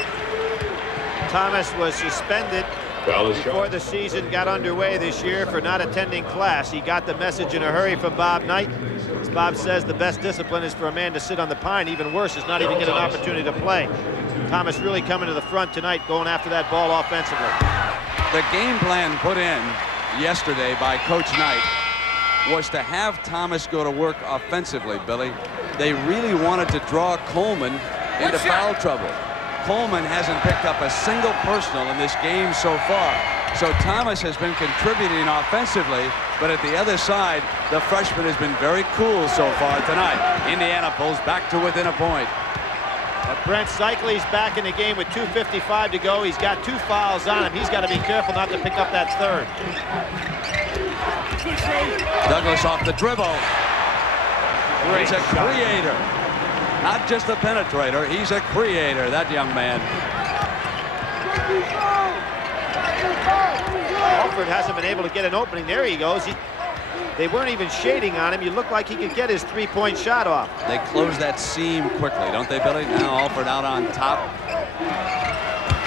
Thomas was suspended before the season got underway this year for not attending class. He got the message in a hurry from Bob Knight. As Bob says, the best discipline is for a man to sit on the pine. Even worse is not even get an opportunity to play. Thomas really coming to the front tonight, going after that ball offensively. The game plan put in yesterday by Coach Knight was to have Thomas go to work offensively, Billy. They really wanted to draw Coleman into foul trouble. Coleman hasn't picked up a single personal in this game so far. So Thomas has been contributing offensively, but at the other side, the freshman has been very cool so far tonight. Indiana pulls back to within a point. But Brent Seikaly's back in the game with 2:55 to go. He's got 2 fouls on him. He's got to be careful not to pick up that third. Douglas off the dribble. He's a creator. Not just a penetrator, he's a creator, that young man. Alford hasn't been able to get an opening. There he goes. They weren't even shading on him. He looked like he could get his 3-point shot off. They close that seam quickly, don't they, Billy? Now Alford out on top.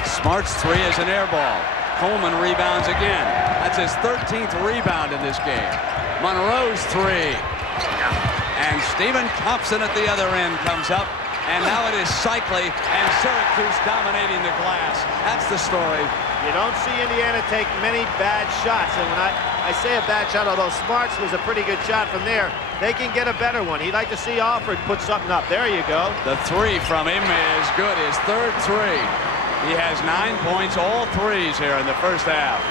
Smart's 3 is an air ball. Coleman rebounds again. That's his 13th rebound in this game. Monroe's 3. And Stephen Thompson at the other end comes up. And now it is Seikaly and Syracuse dominating the glass. That's the story. You don't see Indiana take many bad shots. And when I say a bad shot, although Smart's was a pretty good shot from there, they can get a better one. He'd like to see Alford put something up. There you go. The 3 from him is good. His third 3. He has 9 points, all 3s here in the first half.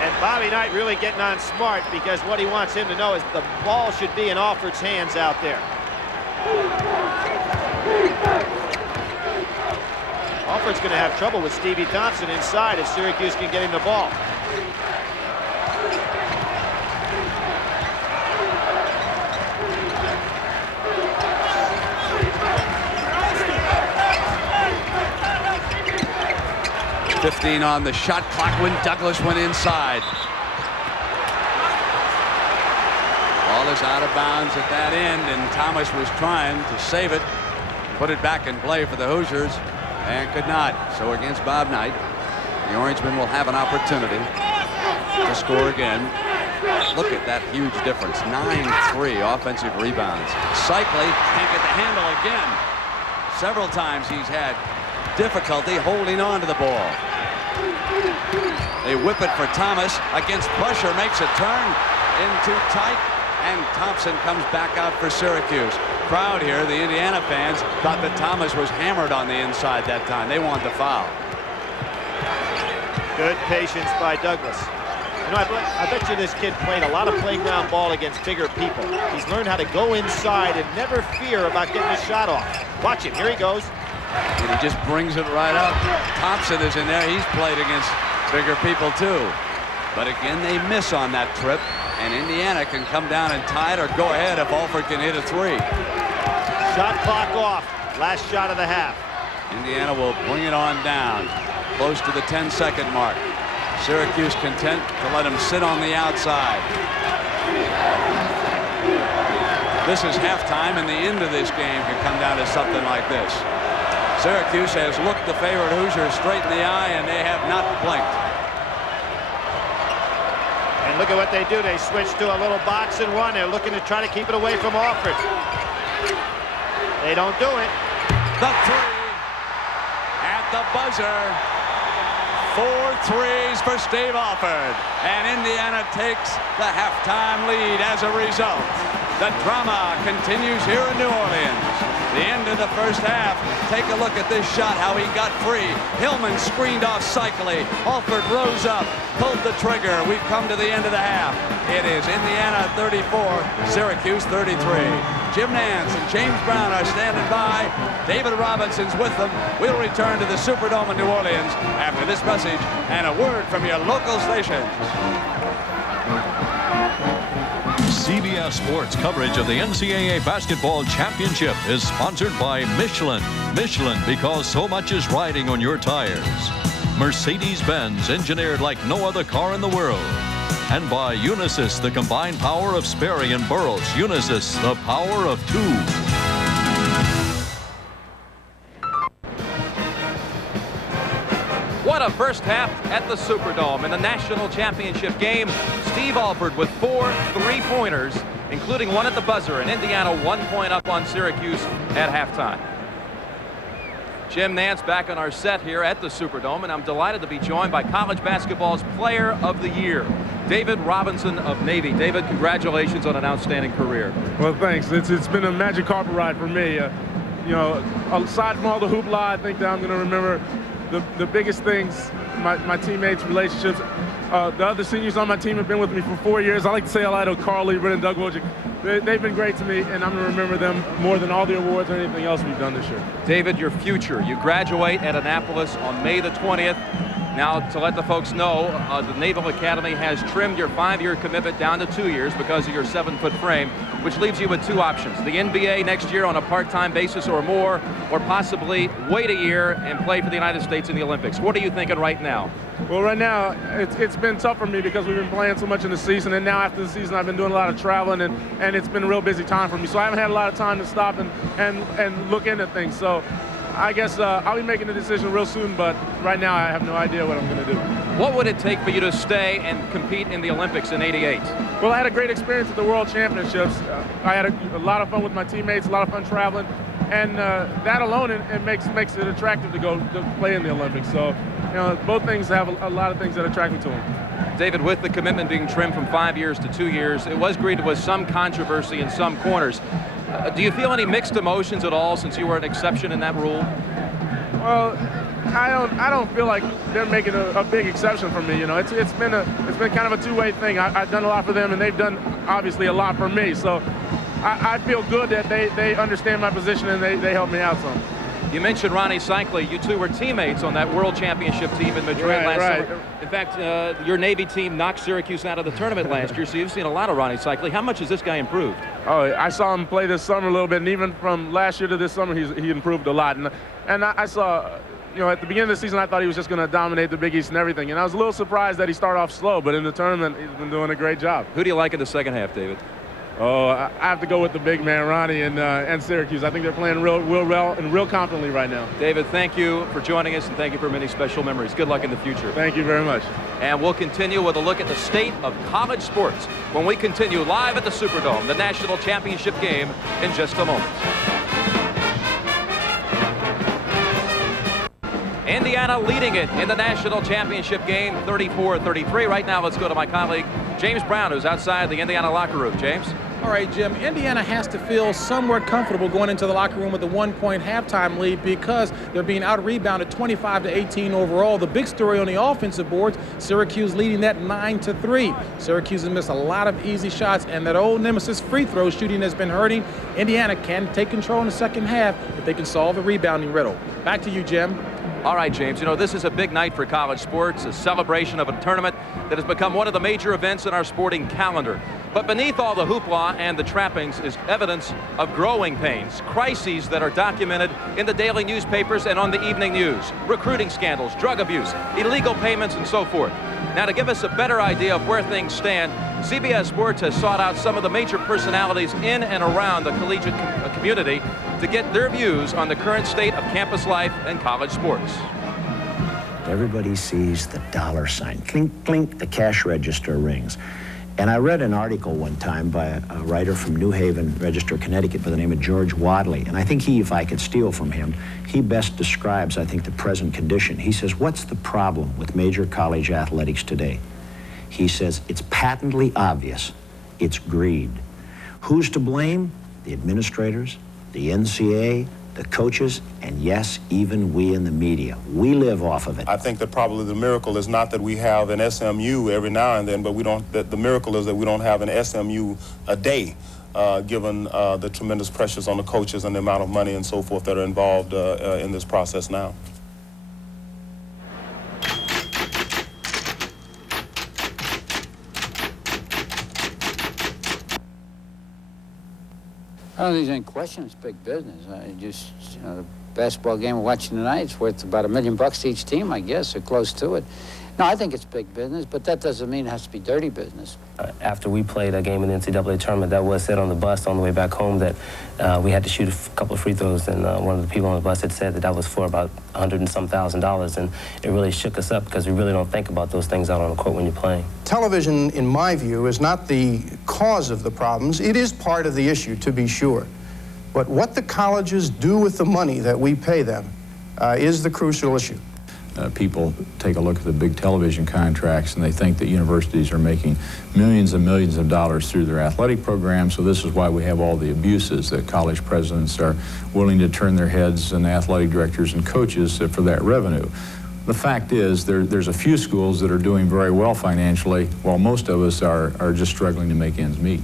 And Bobby Knight really getting on Smart because what he wants him to know is the ball should be in Alford's hands out there. Alford's going to have trouble with Stevie Thompson inside if Syracuse can get him the ball. .15 on the shot clock when Douglas went inside. Ball is out of bounds at that end, and Thomas was trying to save it. put it back in play for the Hoosiers and could not. So against Bob Knight, the Orangemen will have an opportunity to score again. Look at that huge difference. 9-3 offensive rebounds. Seikaly can't get the handle again. Several times he's had difficulty holding on to the ball. They whip it for Thomas against pressure, makes a turn in too tight, and Thompson comes back out for Syracuse. Crowd here, the Indiana fans, thought that Thomas was hammered on the inside that time. They want the foul. Good patience by Douglas. You know, I bet you this kid played a lot of playground ball against bigger people. He's learned how to go inside and never fear about getting a shot off. Watch him, here he goes. And he just brings it right up. Thompson is in there. He's played against bigger people too. But again, they miss on that trip, and Indiana can come down and tie it or go ahead if Alford can hit a three. Shot clock off. Last shot of the half. Indiana will bring it on down, close to the 10-second mark. Syracuse content to let him sit on the outside. This is halftime, and the end of this game can come down to something like this. Syracuse has looked the favorite Hoosiers straight in the eye, and they have not blinked. And look at what they do. They switch to a little box and run. They're looking to try to keep it away from Alford. They don't do it. The three at the buzzer. 4 threes for Steve Alford. And Indiana takes the halftime lead as a result. The drama continues here in New Orleans. The end of the first half. Take a look at this shot, how he got free. Hillman screened off Seikaly. Alford rose up, pulled the trigger. We've come to the end of the half. It is Indiana 34, Syracuse 33. Jim Nance and James Brown are standing by. David Robinson's with them. We'll return to the Superdome in New Orleans after this message and a word from your local station. CBS Sports coverage of the NCAA Basketball Championship is sponsored by Michelin. Michelin, because so much is riding on your tires. Mercedes-Benz, engineered like no other car in the world. And by Unisys, the combined power of Sperry and Burroughs. Unisys, the power of two. What a first half at the Superdome in the national championship game. Steve Alford with 4 3-pointers, including one at the buzzer, and Indiana 1 point up on Syracuse at halftime. Jim Nance back on our set here at the Superdome, and I'm delighted to be joined by college basketball's Player of the Year, David Robinson of Navy. David, congratulations on an outstanding career. Well, thanks. It's been a magic carpet ride for me. You know, aside from all the hoopla, I think that I'm going to remember the biggest things, my teammates' relationships. The other seniors on my team have been with me for 4 years. I like to say hello to Carl Lieber and Doug Wojcik. They've been great to me, and I'm going to remember them more than all the awards or anything else we've done this year. David, your future. You graduate at Annapolis on May the 20th. Now, to let the folks know, the Naval Academy has trimmed your 5-year commitment down to 2 years because of your 7-foot frame, which leaves you with 2 options. The NBA next year on a part-time basis or more, or possibly wait a year and play for the United States in the Olympics. What are you thinking right now? Well, right now, it's been tough for me because we've been playing so much in the season, and now after the season, I've been doing a lot of traveling, and it's been a real busy time for me. So I haven't had a lot of time to stop and look into things. So I guess I'll be making a decision real soon, but right now I have no idea what I'm going to do. What would it take for you to stay and compete in the Olympics in '88? Well, I had a great experience at the World Championships. I had a lot of fun with my teammates, a lot of fun traveling, and that alone it makes it attractive to go to play in the Olympics. So, you know, both things have a lot of things that attract me to them. David, with the commitment being trimmed from 5 years to 2 years, it was greeted with some controversy in some corners. Do you feel any mixed emotions at all since you were an exception in that rule? Well, I don't feel like they're making a big exception for me. You know, it's been kind of a two-way thing. I've done a lot for them, and they've done obviously a lot for me. So I feel good that they understand my position and they help me out some. You mentioned Rony Seikaly. You two were teammates on that World Championship team in Madrid last summer. In fact, your Navy team knocked Syracuse out of the tournament last year, so you've seen a lot of Rony Seikaly. How much has this guy improved? Oh, I saw him play this summer a little bit, and even from last year to this summer, he improved a lot. And I saw, you know, at the beginning of the season, I thought he was just going to dominate the Big East and everything. And I was a little surprised that he started off slow, but in the tournament, he's been doing a great job. Who do you like in the second half, David? Oh, I have to go with the big man, Rony, and Syracuse. I think they're playing real well and real confidently right now. David, thank you for joining us, and thank you for many special memories. Good luck in the future. Thank you very much. And we'll continue with a look at the state of college sports when we continue live at the Superdome, the national championship game, in just a moment. Indiana leading it in the national championship game, 34-33. Right now, let's go to my colleague, James Brown, who's outside the Indiana locker room. James? All right, Jim, Indiana has to feel somewhat comfortable going into the locker room with a 1-point halftime lead because they're being out-rebounded 25-18 overall. The big story on the offensive boards, Syracuse leading that 9-3. Syracuse has missed a lot of easy shots, and that old nemesis free throw shooting has been hurting. Indiana can take control in the second half if they can solve the rebounding riddle. Back to you, Jim. All right, James, you know, this is a big night for college sports, a celebration of a tournament that has become one of the major events in our sporting calendar. But beneath all the hoopla and the trappings is evidence of growing pains, crises that are documented in the daily newspapers and on the evening news, recruiting scandals, drug abuse, illegal payments, and so forth. Now, to give us a better idea of where things stand, CBS Sports has sought out some of the major personalities in and around the collegiate community to get their views on the current state of campus life and college sports. Everybody sees the dollar sign. Clink, clink, the cash register rings. And I read an article one time by a writer from New Haven, Register, Connecticut, by the name of George Wadley. And I think if I could steal from him, he best describes, I think, the present condition. He says, what's the problem with major college athletics today? He says, it's patently obvious. It's greed. Who's to blame? The administrators, the NCAA, the coaches, and yes, even we in the media. We live off of it. I think that probably the miracle is not that we have an SMU every now and then, but the miracle is that we don't have an SMU a day, given the tremendous pressures on the coaches and the amount of money and so forth that are involved in this process now. I don't think there's any question it's big business. The basketball game we're watching tonight, it's worth about $1 million to each team, I guess, or close to it. No, I think it's big business, but that doesn't mean it has to be dirty business. After we played a game in the NCAA tournament, that was said on the bus on the way back home that we had to shoot a couple of free throws, and one of the people on the bus had said that was for about $100 and some thousand, and it really shook us up because we really don't think about those things out on the court when you're playing. Television, in my view, is not the cause of the problems. It is part of the issue, to be sure. But what the colleges do with the money that we pay them is the crucial issue. People take a look at the big television contracts and they think that universities are making millions and millions of dollars through their athletic programs, so this is why we have all the abuses that college presidents are willing to turn their heads and athletic directors and coaches for that revenue. The fact is there's a few schools that are doing very well financially while most of us are just struggling to make ends meet.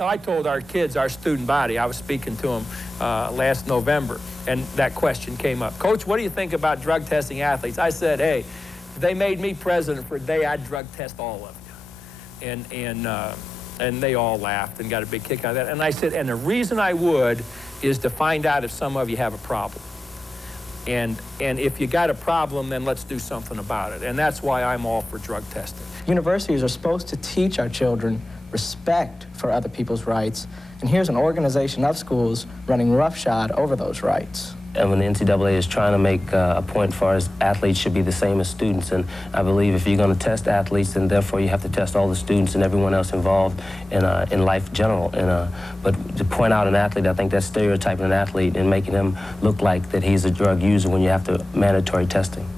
I told our kids, our student body, I was speaking to them last November, and that question came up. Coach, what do you think about drug testing athletes? I said, hey, if they made me president for a day, I'd drug test all of you. And they all laughed and got a big kick out of that. And I said, and the reason I would is to find out if some of you have a problem. And if you got a problem, then let's do something about it. And that's why I'm all for drug testing. Universities are supposed to teach our children respect for other people's rights, and here's an organization of schools running roughshod over those rights. And when the NCAA is trying to make a point as far as athletes should be the same as students, and I believe if you're going to test athletes, then therefore you have to test all the students and everyone else involved in life general. But to point out an athlete, I think that's stereotyping an athlete and making him look like that he's a drug user when you have to mandatory testing.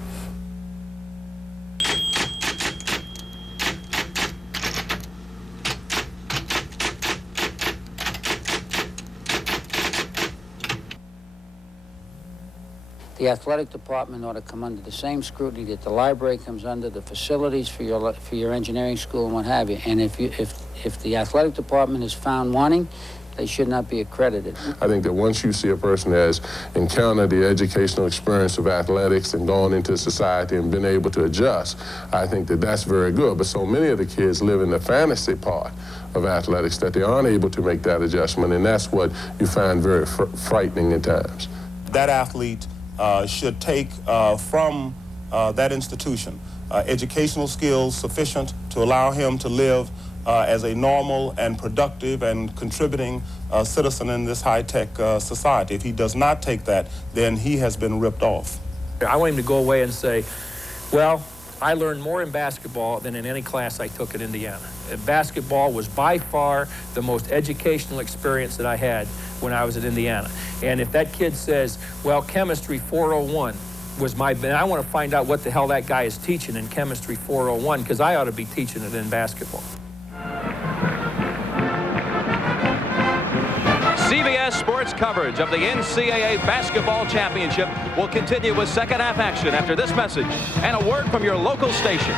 The athletic department ought to come under the same scrutiny that the library comes under, the facilities for your engineering school and what have you. And if the athletic department is found wanting, they should not be accredited. I think that once you see a person that has encountered the educational experience of athletics and gone into society and been able to adjust, I think that that's very good. But so many of the kids live in the fantasy part of athletics that they aren't able to make that adjustment, and that's what you find very frightening at times. That athlete should take from that institution educational skills sufficient to allow him to live as a normal and productive and contributing citizen in this high-tech society. If he does not take that, then he has been ripped off. I want him to go away and say, well, I learned more in basketball than in any class I took at Indiana. Basketball was by far the most educational experience that I had when I was at Indiana. And if that kid says, well, chemistry 401 was my, I want to find out what the hell that guy is teaching in chemistry 401, because I ought to be teaching it in basketball. CBS Sports coverage of the NCAA Basketball Championship will continue with second half action after this message and a word from your local station.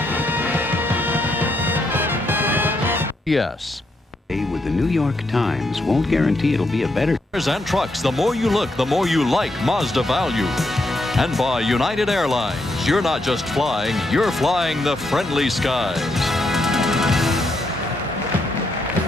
Yes. With the New York Times won't guarantee it'll be a better. And trucks, the more you look, the more you like Mazda value. And by United Airlines, you're not just flying, you're flying the friendly skies.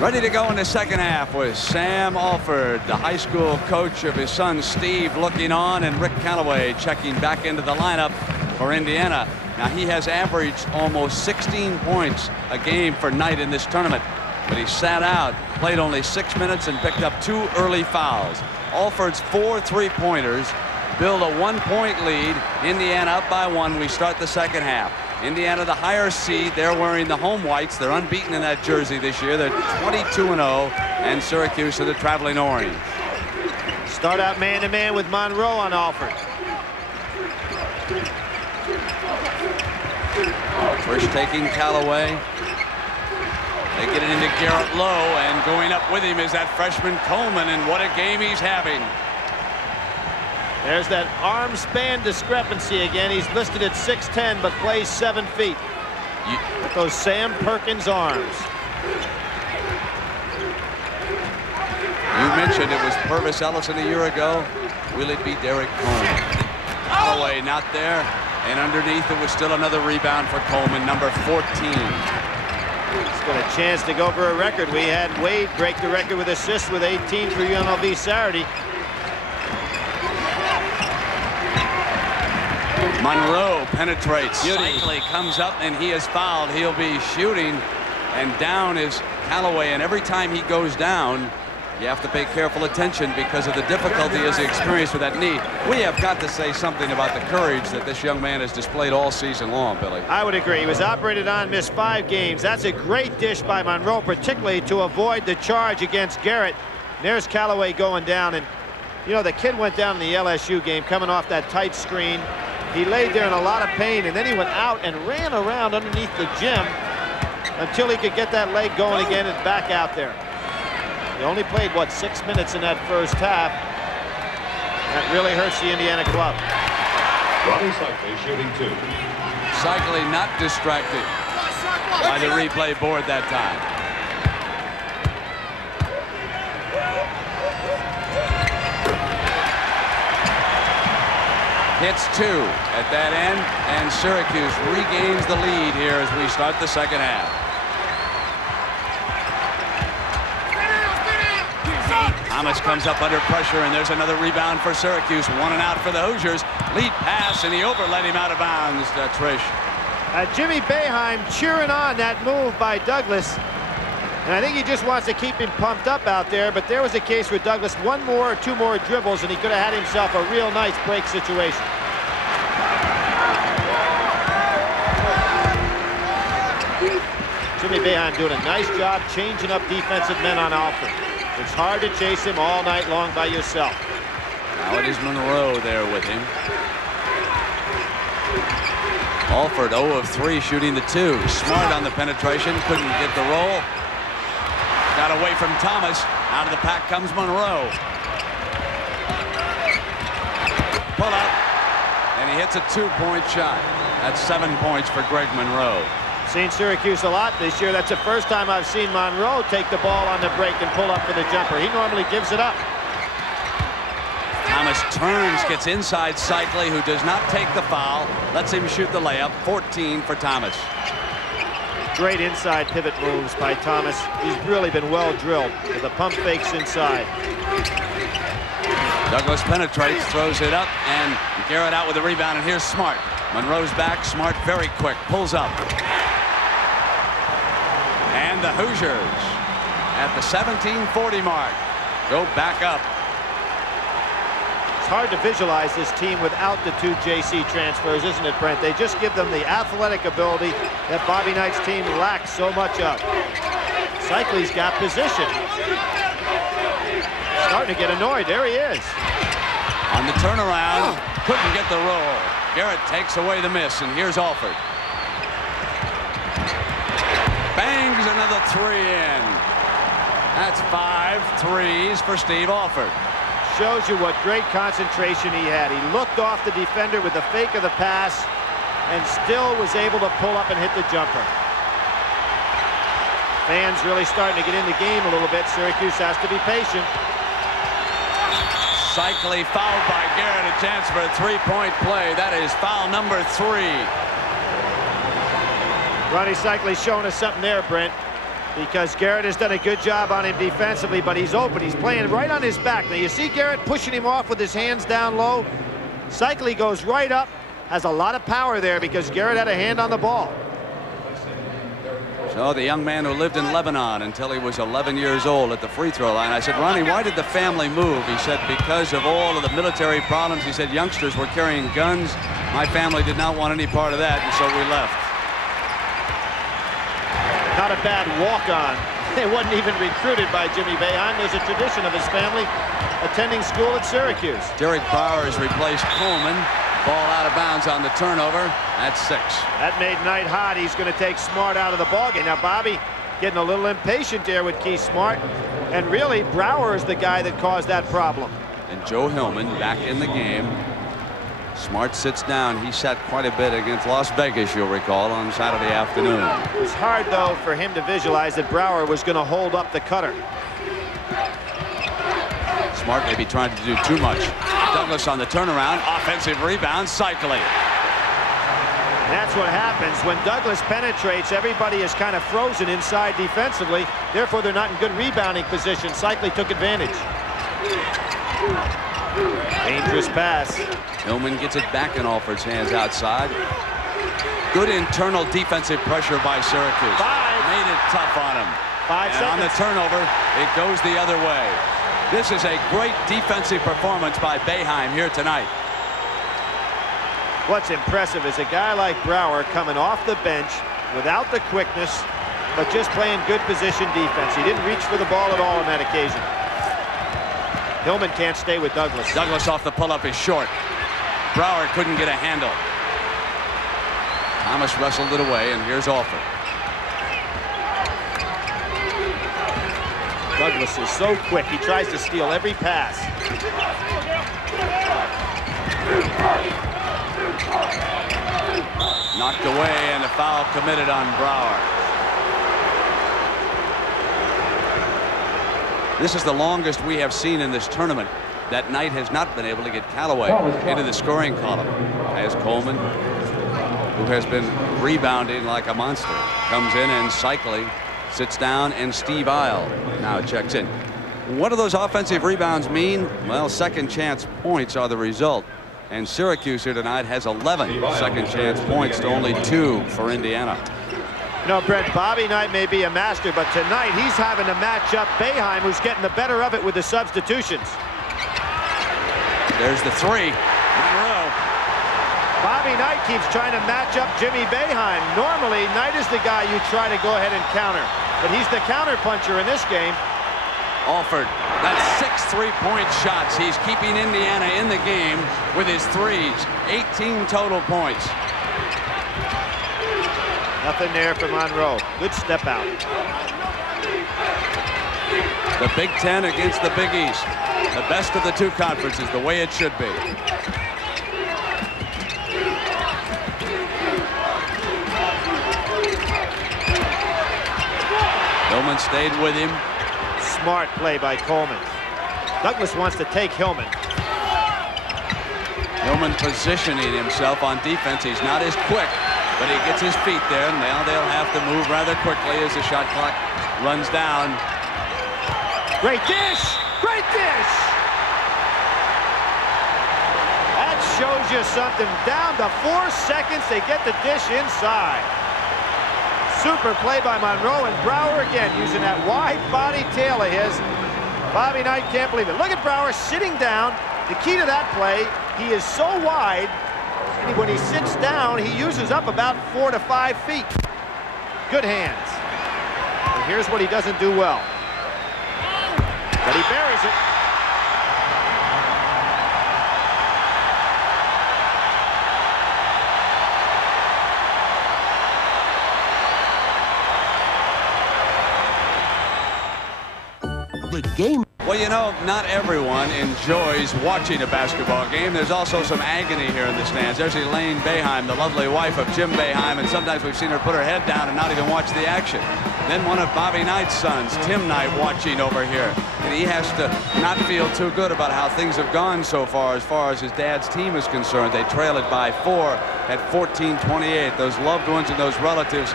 Ready to go in the second half with Sam Alford, the high school coach of his son Steve, looking on, and Rick Callaway checking back into the lineup for Indiana. Now, he has averaged almost 16 points a game for Knight in this tournament, but he sat out, played only 6 minutes, and picked up 2 early fouls. Alford's 4 3-pointers build a 1-point lead. Indiana up by 1. We start the second half. Indiana, the higher seed. They're wearing the home whites. They're unbeaten in that jersey this year. They're 22-0, and Syracuse are the traveling orange. Start out man-to-man with Monroe on Alford. First taking Callaway. They get it into Garrett Lowe, and going up with him is that freshman Coleman, and what a game he's having. There's that arm span discrepancy again. He's listed at 6'10", but plays 7 feet. With those Sam Perkins arms. You mentioned it was Purvis Ellison a year ago. Will it be Derrick Coleman? Callaway not there, and underneath it was still another rebound for Coleman, number 14. He's got a chance to go for a record. We had Wade break the record with assists with 18 for UNLV Saturday. Monroe penetrates. Seikaly comes up, and he is fouled. He'll be shooting, and down is Callaway. And every time he goes down, you have to pay careful attention because of the difficulty as he experienced with that knee. We have got to say something about the courage that this young man has displayed all season long, Billy. I would agree. He was operated on, missed 5 games. That's a great dish by Monroe, particularly to avoid the charge against Garrett. And there's Callaway going down, and you know, the kid went down in the LSU game coming off that tight screen. He laid there in a lot of pain, and then he went out and ran around underneath the gym until he could get that leg going again and back out there. He only played, what, 6 minutes in that first half. That really hurts the Indiana club. Rony Seikaly shooting 2. Seikaly not distracted by the replay board that time. Hits 2 at that end, and Syracuse regains the lead here as we start the second half. Thomas comes up under pressure, and there's another rebound for Syracuse. 1 and out for the Hoosiers. Lead pass, and he overlet him out of bounds. Trish. Jimmy Boeheim cheering on that move by Douglas. And I think he just wants to keep him pumped up out there, but there was a case where Douglas 1 more or 2 more dribbles, and he could have had himself a real nice break situation. Jimmy Boeheim doing a nice job changing up defensive men on Alford. It's hard to chase him all night long by yourself. Now it is Monroe there with him. Alford 0 of 3 shooting the 2. Smart on the penetration, couldn't get the roll. Got away from Thomas. Out of the pack comes Monroe. Pull up, and he hits a 2-point shot. That's 7 points for Greg Monroe. Seen Syracuse a lot this year. That's the first time I've seen Monroe take the ball on the break and pull up for the jumper. He normally gives it up. Thomas turns, gets inside Seikaly, who does not take the foul. Lets him shoot the layup. 14 for Thomas. Great inside pivot moves by Thomas. He's really been well drilled with the pump fakes inside. Douglas penetrates, throws it up, and Garrett out with the rebound, and here's Smart. Monroe's back. Smart very quick, pulls up. And the Hoosiers at the 17:40 mark go back up. It's hard to visualize this team without the 2 JC transfers, isn't it, Brent? They just give them the athletic ability that Bobby Knight's team lacks so much of. Seikaly's got position. Starting to get annoyed. There he is. On the turnaround, couldn't get the roll. Garrett takes away the miss, and here's Alford. Bangs another 3 in. That's 5 threes for Steve Alford. Shows you what great concentration he had. He looked off the defender with the fake of the pass and still was able to pull up and hit the jumper. Fans really starting to get in the game a little bit. Syracuse has to be patient. Seikaly fouled by Garrett. A chance for a 3-point play. That is foul number 3. Rony Seikaly's showing us something there, Brent, because Garrett has done a good job on him defensively, but he's open. He's playing right on his back. Now you see Garrett pushing him off with his hands down low. Seikaly goes right up, has a lot of power there because Garrett had a hand on the ball. So the young man who lived in Lebanon until he was 11 years old at the free throw line. I said, Ronnie, why did the family move? He said, because of all of the military problems. He said, youngsters were carrying guns. My family did not want any part of that, and so we left. Not a bad walk-on. He wasn't even recruited by Jimmy Boeheim. There's a tradition of his family attending school at Syracuse. Derrick Bauer has replaced Coleman. Ball out of bounds on the turnover. That's 6. That made Knight hot. He's going to take Smart out of the ballgame. Now Bobby getting a little impatient there with Keith Smart. And really, Brouwer is the guy that caused that problem. And Joe Hillman back in the game. Smart sits down. He sat quite a bit against Las Vegas, you'll recall, on Saturday afternoon. It was hard, though, for him to visualize that Brouwer was going to hold up the cutter. Smart may be trying to do too much. Douglas on the turnaround. Offensive rebound. Seikaly. That's what happens when Douglas penetrates. Everybody is kind of frozen inside defensively. Therefore, they're not in good rebounding position. Seikaly took advantage. Dangerous pass. Hillman gets it back in Alford's hands outside. Good internal defensive pressure by Syracuse. Made it tough on him. 5 seconds. On the turnover, it goes the other way. This is a great defensive performance by Boeheim here tonight. What's impressive is a guy like Brouwer coming off the bench without the quickness, but just playing good position defense. He didn't reach for the ball at all on that occasion. Hillman can't stay with Douglas. Douglas off the pull-up is short. Brouwer couldn't get a handle. Thomas wrestled it away, and here's Alford. Douglas is so quick. He tries to steal every pass. Knocked away, and a foul committed on Brouwer. This is the longest we have seen in this tournament. That Knight has not been able to get Callaway into the scoring column. As Coleman, who has been rebounding like a monster, comes in, and Seikaly sits down, and Steve Isle now checks in. What do those offensive rebounds mean? Well, second chance points are the result. And Syracuse here tonight has 11 second chance points to only 2 for Indiana. No, Brett, Bobby Knight may be a master, but tonight he's having to match up Boeheim, who's getting the better of it with the substitutions. There's the 3. Monroe. Bobby Knight keeps trying to match up Jimmy Boeheim. Normally, Knight is the guy you try to go ahead and counter, but he's the counter puncher in this game. Alford, that's 6 3-point shots. He's keeping Indiana in the game with his 3s. 18 total points. Nothing there for Monroe. Good step out. The Big Ten against the Big East. The best of the 2 conferences, the way it should be. Hillman stayed with him. Smart play by Coleman. Douglas wants to take Hillman. Hillman positioning himself on defense. He's not as quick, but he gets his feet there. Now they'll have to move rather quickly as the shot clock runs down. Great dish! Great dish! That shows you something. Down to 4 seconds, they get the dish inside. Super play by Monroe, and Brower again using that wide body tail of his. Bobby Knight can't believe it. Look at Brower sitting down. The key to that play, he is so wide, and when he sits down, he uses up about 4 to 5 feet. Good hands. And here's what he doesn't do well. But he buries it. The game. Well, you know, not everyone enjoys watching a basketball game. There's also some agony here in the stands. There's Elaine Boeheim, the lovely wife of Jim Boeheim, and sometimes we've seen her put her head down and not even watch the action. Then one of Bobby Knight's sons, Tim Knight, watching over here. And he has to not feel too good about how things have gone so far as his dad's team is concerned. They trail it by 4 at 14-28. Those loved ones and those relatives,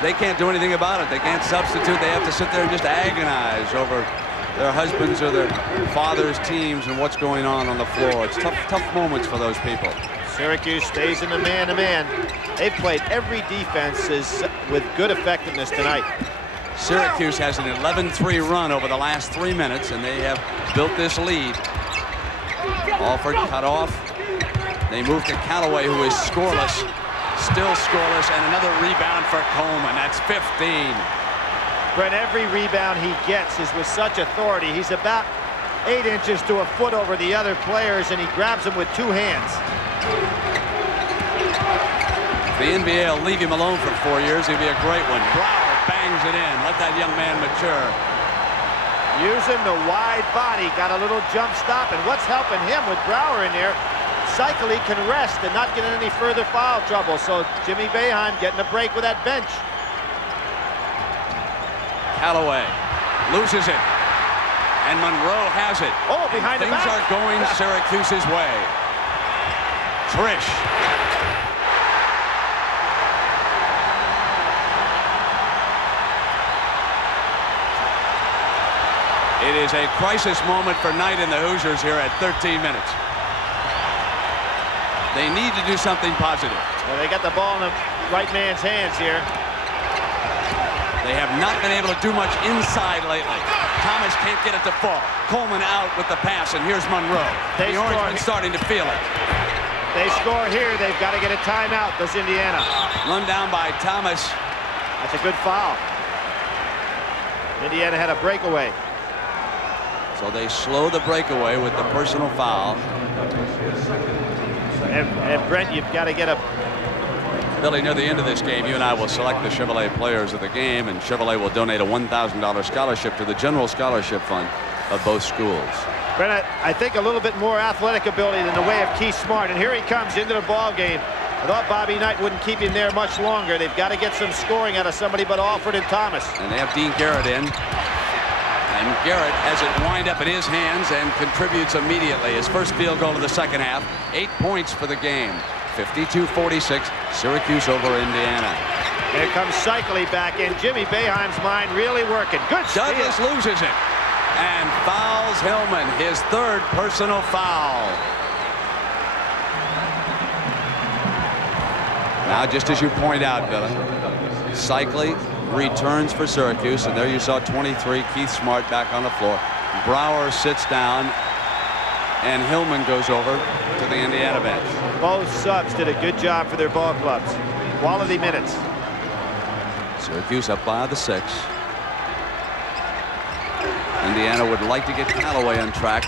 they can't do anything about it. They can't substitute. They have to sit there and just agonize over their husbands or their fathers' teams and what's going on the floor. It's tough moments for those people. Syracuse stays in the man-to-man. They've played every defense with good effectiveness tonight. Syracuse has an 11-3 run over the last 3 minutes, and they have built this lead. Alford cut off. They move to Callaway, who is scoreless. Still scoreless, and another rebound for Coleman. That's 15. Brent, every rebound he gets is with such authority. He's about 8 inches to a foot over the other players, and he grabs them with 2 hands. If the NBA will leave him alone for 4 years, he'll be a great one. Brower bangs it in. Let that young man mature. Using the wide body, got a little jump stop, and what's helping him with Brower in there, Seikaly can rest and not get in any further foul trouble. So Jimmy Boeheim getting a break with that bench. Callaway loses it, and Monroe has it. Oh, behind the back. Things are going Syracuse's way. Trish. It is a crisis moment for Knight and the Hoosiers here at 13 minutes. They need to do something positive. Well, they got the ball in the right man's hands here. They have not been able to do much inside lately. Thomas can't get it to fall. Coleman out with the pass, and here's Monroe. The Orangemen starting to feel it. They score here. They've got to get a timeout, does Indiana. Run down by Thomas. That's a good foul. Indiana had a breakaway. So they slow the breakaway with the personal foul. And Brent, you've got to get a... Billy, near the end of this game, you and I will select the Chevrolet players of the game, and Chevrolet will donate a $1,000 scholarship to the General Scholarship Fund of both schools. Brent, I think a little bit more athletic ability than the way of Keith Smart, and here he comes into the ball game. I thought Bobby Knight wouldn't keep him there much longer. They've got to get some scoring out of somebody but Alford and Thomas. And they have Dean Garrett in. And Garrett has it wind up in his hands and contributes immediately. His first field goal of the second half. 8 points for the game. 52-46, Syracuse over Indiana. Here comes Seikaly back in. Jimmy Boeheim's mind really working. Good steal. Douglas loses it and fouls Hillman, his 3rd personal foul. Now, just as you point out, Billy, Seikaly returns for Syracuse, and there you saw 23, Keith Smart back on the floor. Brower sits down, and Hillman goes over to the Indiana bench. Both subs did a good job for their ball clubs. Quality minutes. Syracuse up by the 6. Indiana would like to get Callaway on track,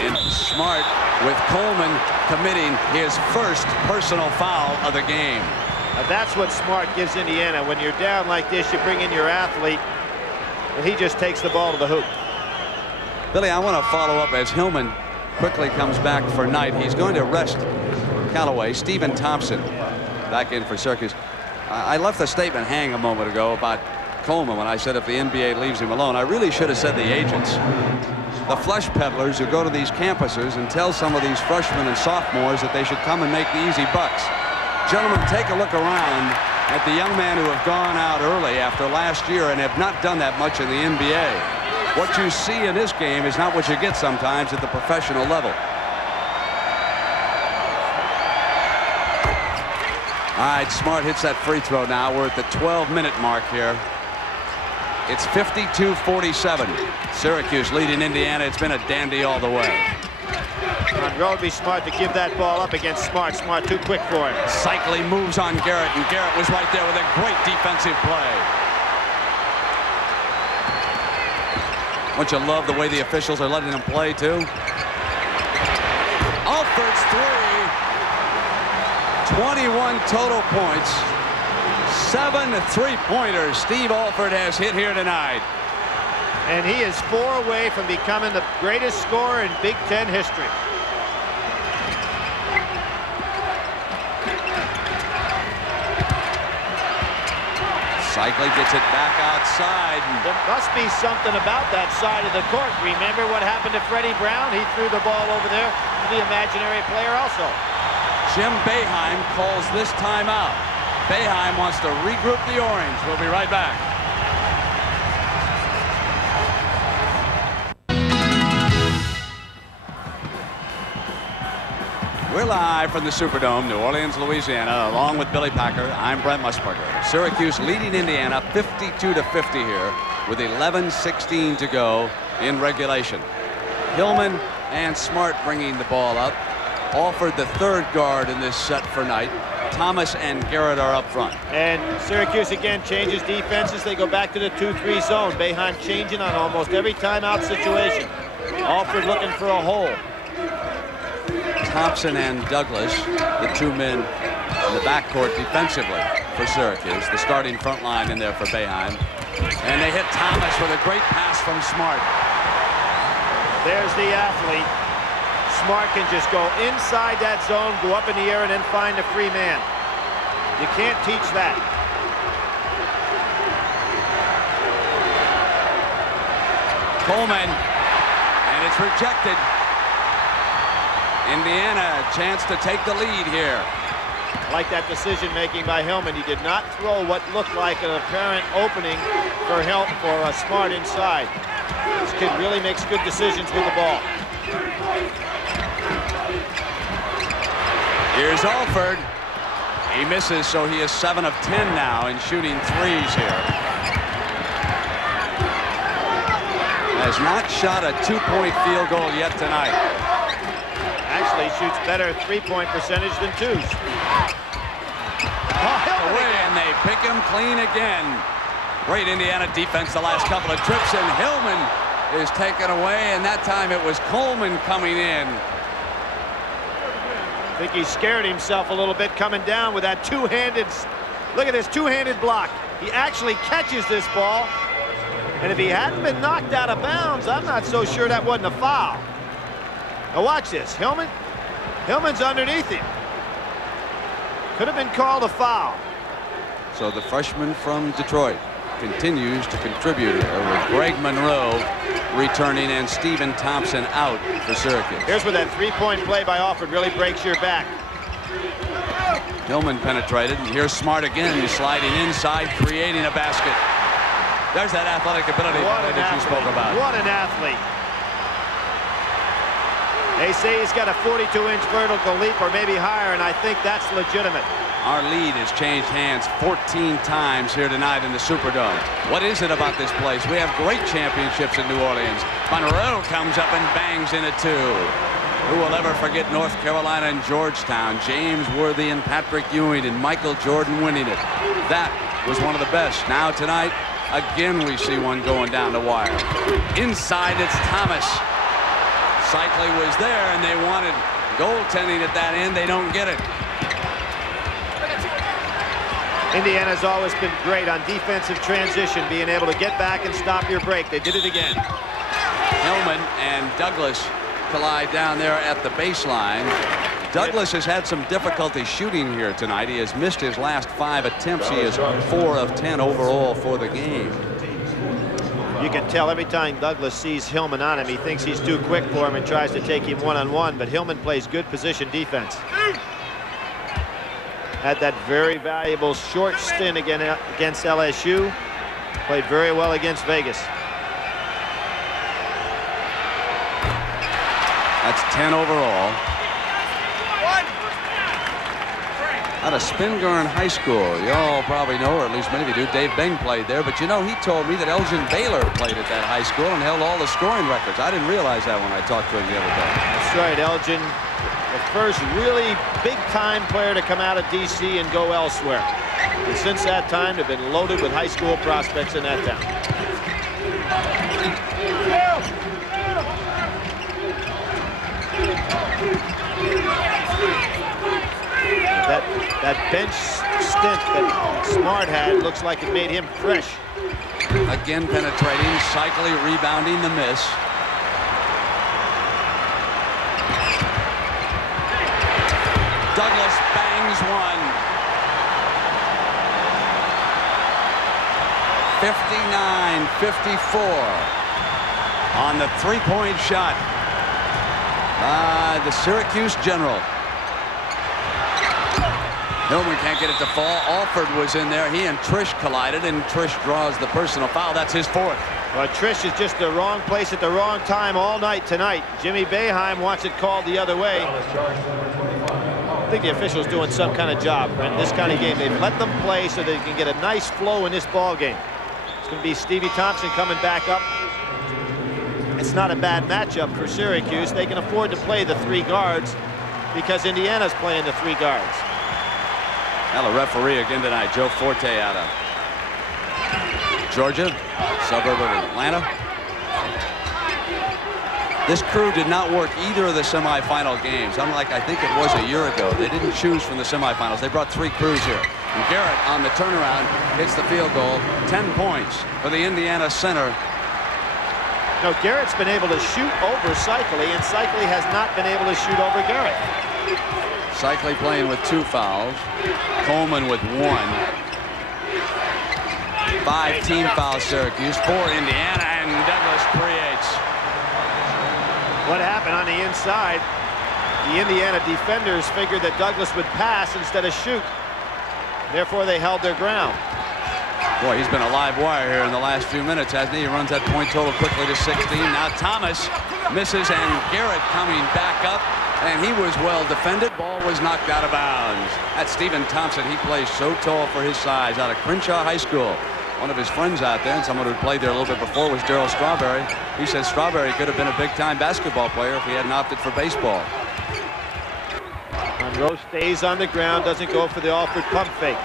and Smart with Coleman committing his first personal foul of the game. That's what Smart gives Indiana. When you're down like this, you bring in your athlete, and he just takes the ball to the hoop. Billy, I want to follow up as Hillman quickly comes back for Knight. He's going to rest Callaway. Stephen Thompson back in for Syracuse. I left the statement hang a moment ago about Coleman when I said if the NBA leaves him alone. I really should have said the agents. The flesh peddlers who go to these campuses and tell some of these freshmen and sophomores that they should come and make the easy bucks. Gentlemen, take a look around at the young men who have gone out early after last year and have not done that much in the NBA. What you see in this game is not what you get sometimes at the professional level. All right, Smart hits that free throw now. We're at the 12-minute mark here. It's 52-47. Syracuse leading Indiana. It's been a dandy all the way. Monroe would be smart to give that ball up against Smart. Smart too quick for him. Seikaly moves on Garrett, and Garrett was right there with a great defensive play. Don't you love the way the officials are letting him play, too? Alford's three. 21 total points. 7 3-pointers Steve Alford has hit here tonight. And he is 4 away from becoming the greatest scorer in Big Ten history. Seikaly gets it back outside. There must be something about that side of the court. Remember what happened to Freddie Brown? He threw the ball over there to the imaginary player also. Jim Boeheim calls this timeout. Boeheim wants to regroup the Orange. We'll be right back. We're live from the Superdome, New Orleans, Louisiana, along with Billy Packer. I'm Brent Musburger. Syracuse leading Indiana 52-50 here with 11:16 to go in regulation. Hillman and Smart bringing the ball up. Alford, the third guard in this set for Knight. Thomas and Garrett are up front. And Syracuse again changes defenses. They go back to the 2-3 zone. Boeheim changing on almost every timeout situation. Alford looking for a hole. Thompson and Douglas, the 2 men in the backcourt defensively for Syracuse. The starting front line in there for Boeheim. And they hit Thomas with a great pass from Smart. There's the athlete. Smart can just go inside that zone, go up in the air, and then find a free man. You can't teach that. Coleman, and it's rejected. Indiana, a chance to take the lead here. I like that decision-making by Hillman. He did not throw what looked like an apparent opening for a Smart inside. This kid really makes good decisions with the ball. Here's Alford. He misses, so he is 7 of 10 now in shooting threes here. Has not shot a 2-point field goal yet tonight. Actually shoots better 3-point percentage than 2s. Away, and they pick him clean again. Great Indiana defense the last couple of trips, and Hillman is taken away, and that time it was Coleman coming in. I think he scared himself a little bit coming down with that two-handed. Look at this two-handed block. He actually catches this ball, and if he hadn't been knocked out of bounds, I'm not so sure that wasn't a foul. Now watch this. Hillman's underneath him. Could have been called a foul. So the freshman from Detroit continues to contribute here with Greg Monroe returning and Stephen Thompson out for Syracuse. Here's where that 3-point play by Alford really breaks your back. Hillman penetrated, and here's Smart again. He's sliding inside, creating a basket. There's that athletic ability that you spoke about. What an athlete. They say he's got a 42-inch vertical leap or maybe higher, and I think that's legitimate. Our lead has changed hands 14 times here tonight in the Superdome. What is it about this place? We have great championships in New Orleans. Monroe comes up and bangs in it too. Who will ever forget North Carolina and Georgetown? James Worthy and Patrick Ewing and Michael Jordan winning it. That was one of the best. Now tonight, again we see one going down the wire. Inside, it's Thomas. Seikaly was there, and they wanted goaltending at that end. They don't get it. Indiana's always been great on defensive transition, being able to get back and stop your break. They did it again. Hillman and Douglas collide down there at the baseline. Douglas has had some difficulty shooting here tonight. He has missed his last 5 attempts. He is 4 of 10 overall for the game. You can tell every time Douglas sees Hillman on him, he thinks he's too quick for him and tries to take him one-on-one, but Hillman plays good position defense. Had that very valuable short stint again against LSU. Played very well against Vegas. That's 10 overall. Out of Spingarn High School. You all probably know, or at least many of you do, Dave Bing played there. But you know, he told me that Elgin Baylor played at that high school and held all the scoring records. I didn't realize that when I talked to him the other day. That's right, Elgin, the first really big-time player to come out of D.C. and go elsewhere. And since that time, they've been loaded with high school prospects in that town. That bench stint that Smart had looks like it made him fresh. Again penetrating, Seikaly rebounding the miss. Douglas bangs one. 59-54 on the three-point shot by the Syracuse General. Hillman can't get it to fall. Alford was in there. He and Trish collided, and Trish draws the personal foul. That's his 4th. Well, Trish is just the wrong place at the wrong time all night tonight. Jimmy Boeheim wants it called the other way. I think the official's doing some kind of job, Brent. This kind of game, they've let them play so they can get a nice flow in this ball game. It's going to be Stevie Thompson coming back up. It's not a bad matchup for Syracuse. They can afford to play the 3 guards because Indiana's playing the 3 guards. Now the referee again tonight, Joe Forte out of Georgia, suburb of Atlanta. This crew did not work either of the semifinal games. Unlike I think it was a year ago. They didn't choose from the semifinals. They brought 3 crews here. And Garrett on the turnaround hits the field goal. 10 points for the Indiana center. No, Garrett's been able to shoot over Seikaly, and Seikaly has not been able to shoot over Garrett. Seikaly playing with 2 fouls. Coleman with 1. 5 team fouls Syracuse, 4 Indiana, and Douglas creates. What happened on the inside? The Indiana defenders figured that Douglas would pass instead of shoot. Therefore, they held their ground. Boy, he's been a live wire here in the last few minutes, hasn't he? He runs that point total quickly to 16. Now Thomas misses, and Garrett coming back up. And he was well defended. Ball was knocked out of bounds. That's Stephen Thompson. He plays so tall for his size out of Crenshaw High School. One of his friends out there, and someone who played there a little bit before, was Darryl Strawberry. He says Strawberry could have been a big-time basketball player if he hadn't opted for baseball. Monroe stays on the ground, doesn't go for the Alford pump fake.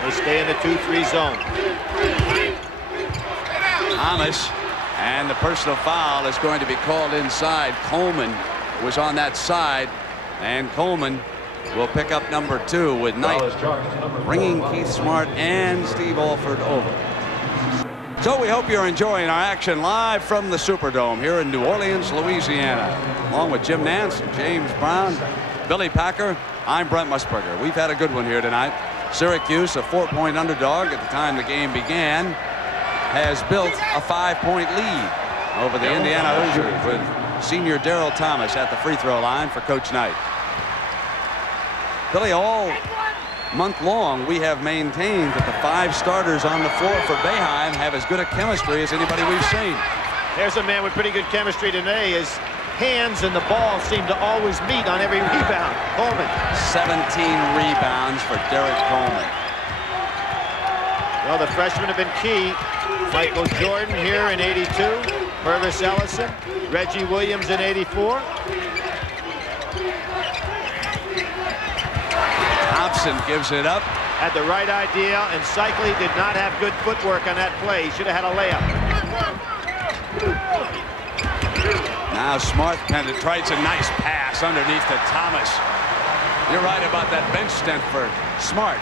They stay in the 2-3 zone. Thomas. And the personal foul is going to be called inside. Coleman was on that side, and Coleman will pick up number 2 with Knight, bringing Keith Smart and Steve Alford over. So we hope you're enjoying our action live from the Superdome here in New Orleans, Louisiana. Along with Jim Nance, James Brown, Billy Packer, I'm Brent Musburger. We've had a good one here tonight. Syracuse, a 4-point underdog at the time the game began, has built a 5-point lead over the Indiana Hoosiers with senior Darryl Thomas at the free throw line for Coach Knight. Billy, all month long we have maintained that the 5 starters on the floor for Boeheim have as good a chemistry as anybody we've seen. There's a man with pretty good chemistry today. His hands and the ball seem to always meet on every rebound. Coleman. 17 rebounds for Derrick Coleman. Well, the freshmen have been key. Michael Jordan here in '82, Purvis Ellison, Reggie Williams in '84. Thompson gives it up. Had the right idea, and Seikaly did not have good footwork on that play. He should have had a layup. Now Smart penetrates, a nice pass underneath to Thomas. You're right about that bench stint for Smart.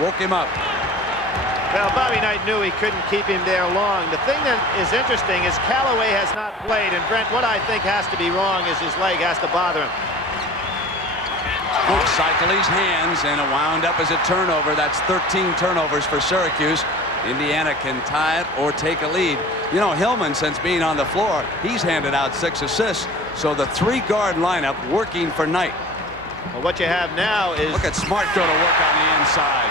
Woke him up. Well, Bobby Knight knew he couldn't keep him there long. The thing that is interesting is Callaway has not played, and Brent, what I think has to be wrong is his leg has to bother him. Seikaly's hands, and it wound up as a turnover. That's 13 turnovers for Syracuse. Indiana can tie it or take a lead. You know, Hillman, since being on the floor, he's handed out 6 assists. So the 3-guard lineup working for Knight. Well, what you have now is... Look at Smart go to work on the inside.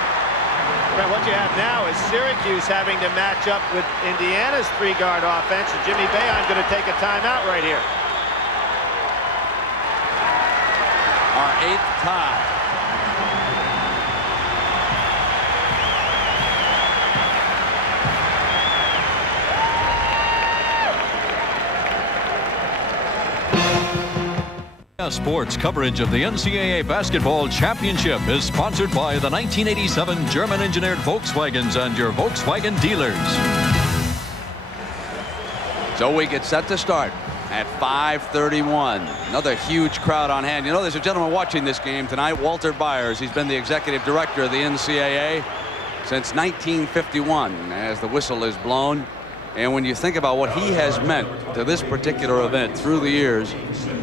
Brent, what you have now is Syracuse having to match up with Indiana's 3-guard offense. And Jimmy Boeheim going to take a timeout right here. Our 8th tie. Sports coverage of the NCAA Basketball Championship is sponsored by the 1987 German-engineered Volkswagens and your Volkswagen dealers. So we get set to start at 5:31. Another huge crowd on hand. You know, there's a gentleman watching this game tonight, Walter Byers. He's been the executive director of the NCAA since 1951 as the whistle is blown. And when you think about what he has meant to this particular event through the years,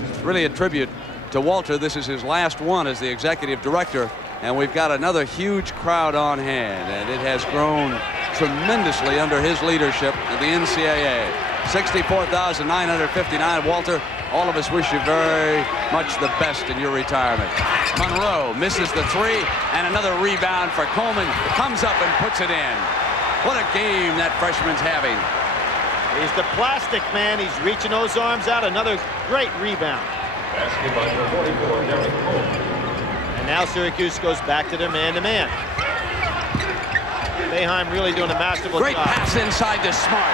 it's really a tribute to Walter. This is his last one as the executive director, and we've got another huge crowd on hand, and it has grown tremendously under his leadership at the NCAA. 64,959. Walter, all of us wish you very much the best in your retirement. Monroe misses the 3, and another rebound for Coleman. Comes up and puts it in. What a game that freshman's having. He's the plastic man. He's reaching those arms out. Another great rebound. Basketball number 44, Derrick. And now Syracuse goes back to their man-to-man. Boeheim really doing a masterful job. Great pass inside to Smart.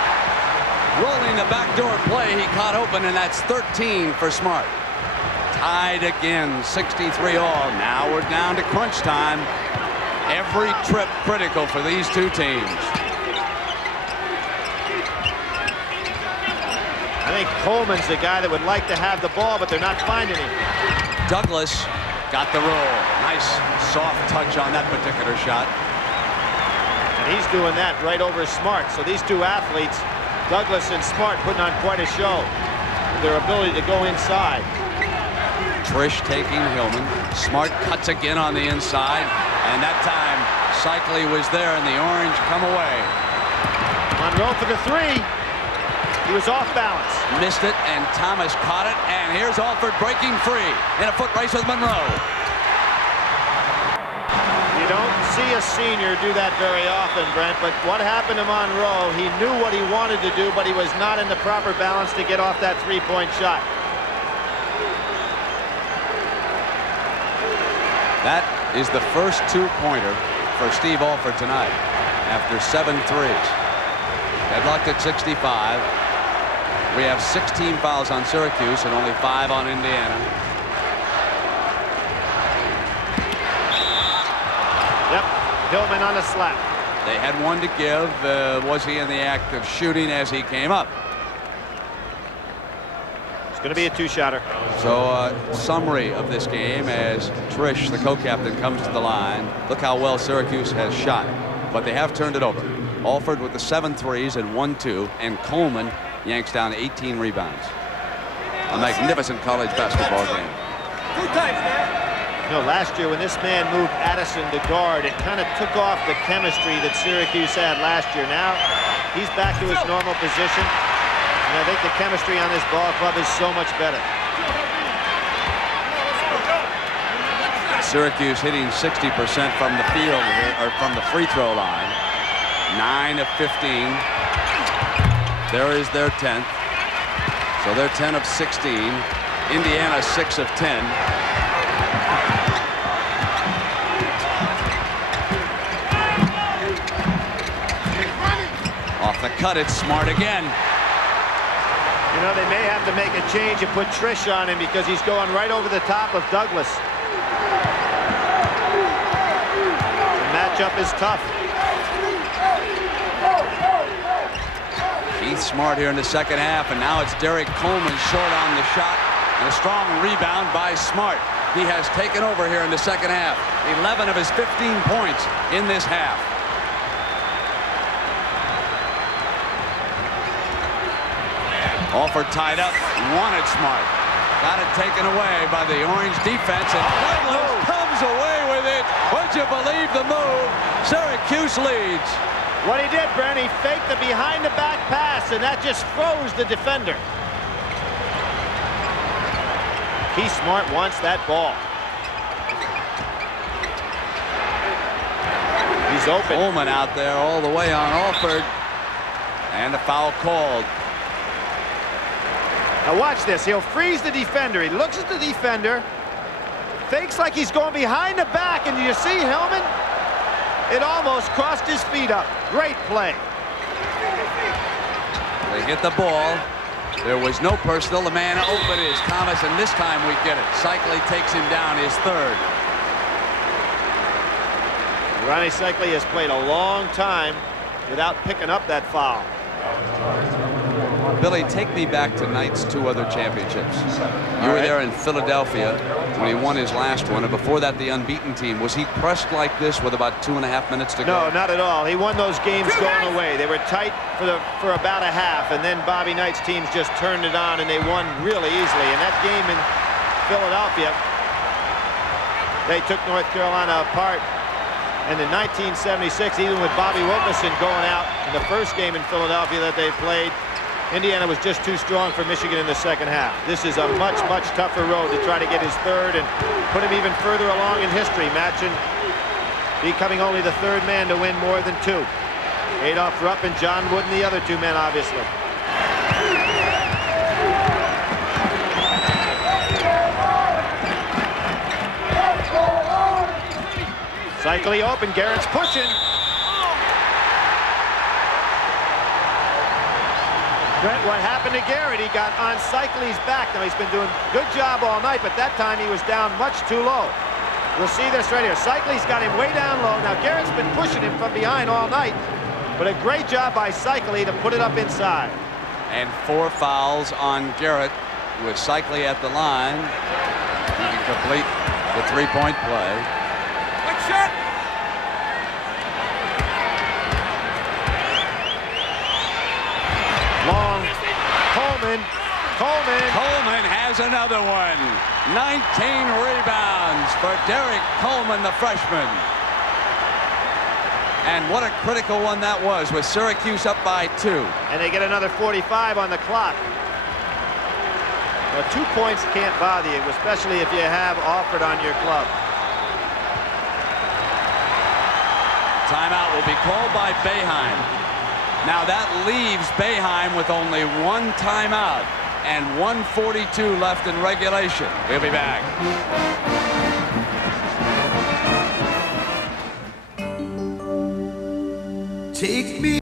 Rolling the backdoor play. He caught open, and that's 13 for Smart. Tied again, 63 all. Now we're down to crunch time. Every trip critical for these two teams. I think Coleman's the guy that would like to have the ball, but they're not finding him. Douglas got the roll. Nice soft touch on that particular shot. And he's doing that right over Smart. So these two athletes, Douglas and Smart, putting on quite a show with their ability to go inside. Trish taking Hillman. Smart cuts again on the inside. And that time, Seikaly was there, and the Orange come away. Monroe for the 3. He was off balance. Missed it, and Thomas caught it. And here's Alford breaking free in a foot race with Monroe. You don't see a senior do that very often, Brent, but what happened to Monroe, he knew what he wanted to do, but he was not in the proper balance to get off that 3-point shot. That is the first 2-pointer for Steve Alford tonight after 7 threes. Deadlocked at 65. We have 16 fouls on Syracuse and only 5 on Indiana. Yep, Hillman on a slap. They had one to give. Was he in the act of shooting as he came up? It's going to be a 2-shotter. So summary of this game as Trish, the co-captain, comes to the line. Look how well Syracuse has shot, but they have turned it over. Alford with the 7 threes and 1-2, and Coleman yanks down 18 rebounds. A magnificent college basketball game. You know, last year when this man moved Addison to guard, it kind of took off the chemistry that Syracuse had last year. Now he's back to his normal position, and I think the chemistry on this ball club is so much better. Syracuse hitting 60% from the field, or from the free throw line. 9 of 15. There is their 10th. So they're 10 of 16. Indiana 6 of 10. Off the cut, it's Smart again. You know, they may have to make a change and put Trish on him because he's going right over the top of Douglas. The matchup is tough. Keith Smart here in the second half, and now it's Derrick Coleman short on the shot, and a strong rebound by Smart. He has taken over here in the second half. 11 of his 15 points in this half. Alford tied up, wanted Smart. Got it taken away by the Orange defense, and Douglas comes away with it. Would you believe the move? Syracuse leads. What he did, Brent, he faked the behind-the-back pass, and that just froze the defender. Keith Smart wants that ball. He's open. Coleman out there all the way on Alford. And a foul called. Now watch this. He'll freeze the defender. He looks at the defender, fakes like he's going behind the back, and you see Hillman? It almost crossed his feet up. Great play. They get the ball. There was no personal. The man open is Thomas, and this time we get it. Seikaly takes him down, his third. Rony Seikaly has played a long time without picking up that foul. Billy, take me back to Knight's 2 other championships. You were there in Philadelphia when he won his last one, and before that the unbeaten team. Was he pressed like this with about 2.5 minutes to go? No, not at all. He won those games going away. They were tight for about a half, and then Bobby Knight's teams just turned it on, and they won really easily. And that game in Philadelphia, they took North Carolina apart. And in 1976, even with Bobby Wilkerson going out in the first game in Philadelphia that they played, Indiana was just too strong for Michigan in the second half. This is a much, much tougher road to try to get his third and put him even further along in history, matching, becoming only the third man to win more than 2. Adolph Rupp and John Wooden, the other 2 men, obviously. Seikaly open, Garrett's pushing. Brent, what happened to Garrett? He got on Seikaly's back. Now he's been doing a good job all night, but that time he was down much too low. You'll see this right here. Seikaly's got him way down low. Now Garrett's been pushing him from behind all night, but a great job by Seikaly to put it up inside. And 4 fouls on Garrett with Seikaly at the line. He can complete the 3-point play. Good shot! Long. Coleman has another one. 19 rebounds for Derrick Coleman, the freshman. And what a critical one that was, with Syracuse up by 2. And they get another 45 on the clock. Well, 2 points can't bother you, especially if you have Alford on your club. Timeout will be called by Boeheim. Now that leaves Boeheim with only 1 timeout and 1:42 left in regulation. We'll be back. Take me.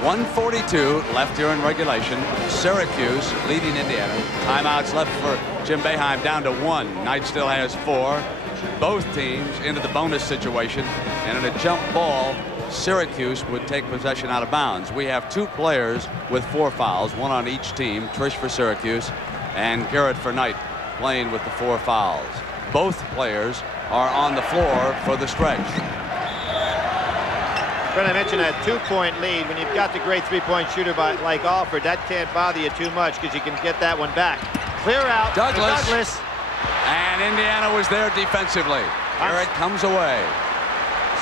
1:42 left here in regulation. Syracuse leading Indiana. Timeouts left for Jim Boeheim, down to 1. Knight still has 4. Both teams into the bonus situation, and in a jump ball, Syracuse would take possession out of bounds. We have 2 players with 4 fouls, 1 on each team. Trish for Syracuse and Garrett for Knight, playing with the 4 fouls. Both players are on the floor for the stretch. Brent, I mentioned that 2-point lead. When you've got the great 3-point shooter like Alford, that can't bother you too much because you can get that one back. Clear out. Douglas. And Indiana was there defensively. Derrick comes away.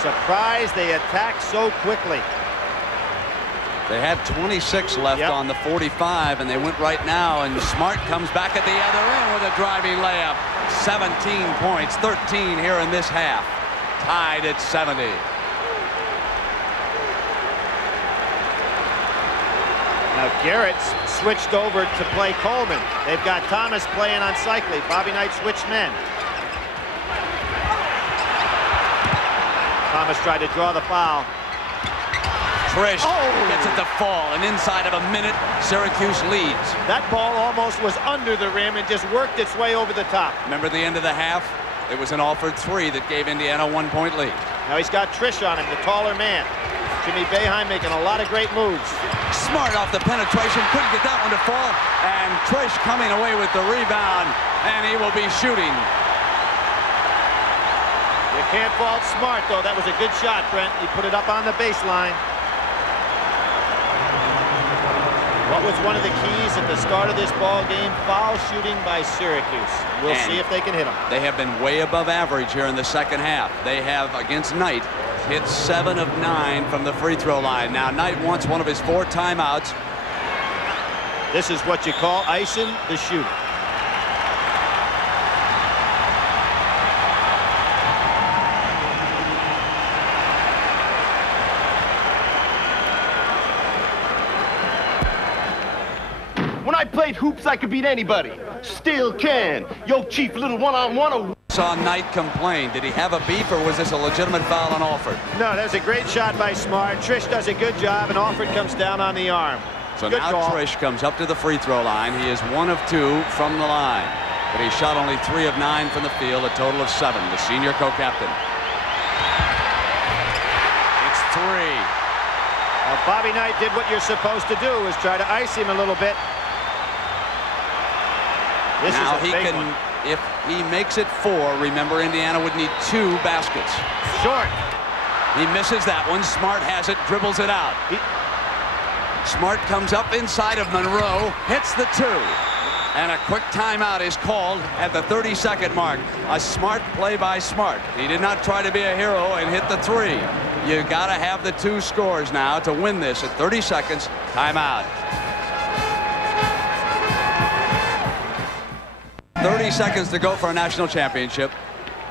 Surprised they attacked so quickly. They had 26 left on the 45, and they went right now, and Smart comes back at the other end with a driving layup. 17 points, 13 here in this half. Tied at 70. Now Garrett's switched over to play Coleman. They've got Thomas playing on Seikaly. Bobby Knight switched men. Thomas tried to draw the foul. Trish gets it to fall, and inside of a minute, Syracuse leads. That ball almost was under the rim and just worked its way over the top. Remember the end of the half? It was an Alford 3 that gave Indiana a 1-point lead. Now he's got Trish on him, the taller man. Jimmy Boeheim making a lot of great moves. Smart off the penetration, couldn't get that one to fall, and Trish coming away with the rebound, and he will be shooting. You can't fault Smart, though. That was a good shot, Brent. He put it up on the baseline. What was one of the keys at the start of this ball game? Foul shooting by Syracuse. We'll see if they can hit them. They have been way above average here in the second half. They have, against Knight, hit 7 of 9 from the free throw line. Now Knight wants one of his 4 timeouts. This is what you call icing the shooter. When I played hoops, I could beat anybody. Still can. Yo, Chief, little one-on-one. Saw Knight complain. Did he have a beef, or was this a legitimate foul on Alford? No, that's a great shot by Smart. Trish does a good job, and Alford comes down on the arm. So good now call. Trish comes up to the free throw line. He is 1 of 2 from the line, but he shot only 3 of 9 from the field, a total of 7. The senior co-captain. It's 3. Well, Bobby Knight did what you're supposed to do, is try to ice him a little bit. This now is a he big can, one. if he makes it 4, remember Indiana would need 2 baskets. Short. He misses that one. Smart has it, dribbles it out. Smart comes up inside of Monroe, hits the 2. And a quick timeout is called at the 30-second mark. A smart play by Smart. He did not try to be a hero and hit the 3. You got to have the 2 scores now to win this at 30 seconds. Timeout. 30 seconds to go for a national championship.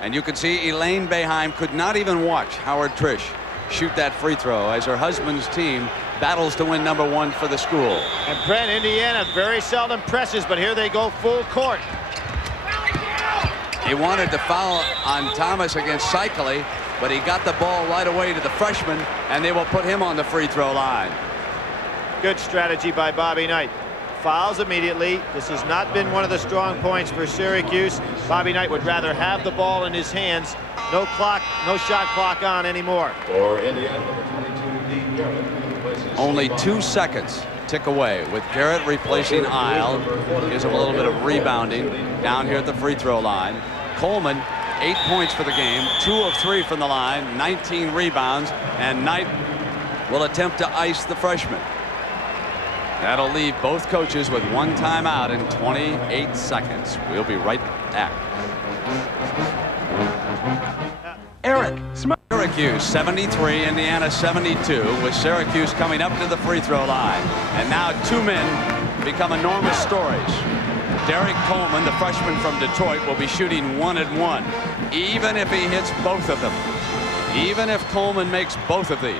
And you can see Elaine Boeheim could not even watch Howard Trish shoot that free throw as her husband's team battles to win number 1 for the school. And Brent, Indiana very seldom presses, but here they go full court. He wanted to foul on Thomas against Seikaly, but he got the ball right away to the freshman, and they will put him on the free throw line. Good strategy by Bobby Knight. Fouls immediately. This has not been one of the strong points for Syracuse. Bobby Knight would rather have the ball in his hands. No clock, no shot clock on anymore. For Indiana, number 22, Garrett. Only 2 seconds tick away with Garrett replacing Isle. Gives him a little bit of rebounding down here at the free throw line. Coleman, 8 points for the game, 2 of 3 from the line, 19 rebounds, and Knight will attempt to ice the freshman. That'll leave both coaches with 1 timeout in 28 seconds. We'll be right back. Eric, Syracuse 73, Indiana 72, with Syracuse coming up to the free throw line. And now 2 men become enormous stories. Derrick Coleman, the freshman from Detroit, will be shooting 1 and 1, even if he hits both of them. Even if Coleman makes both of these,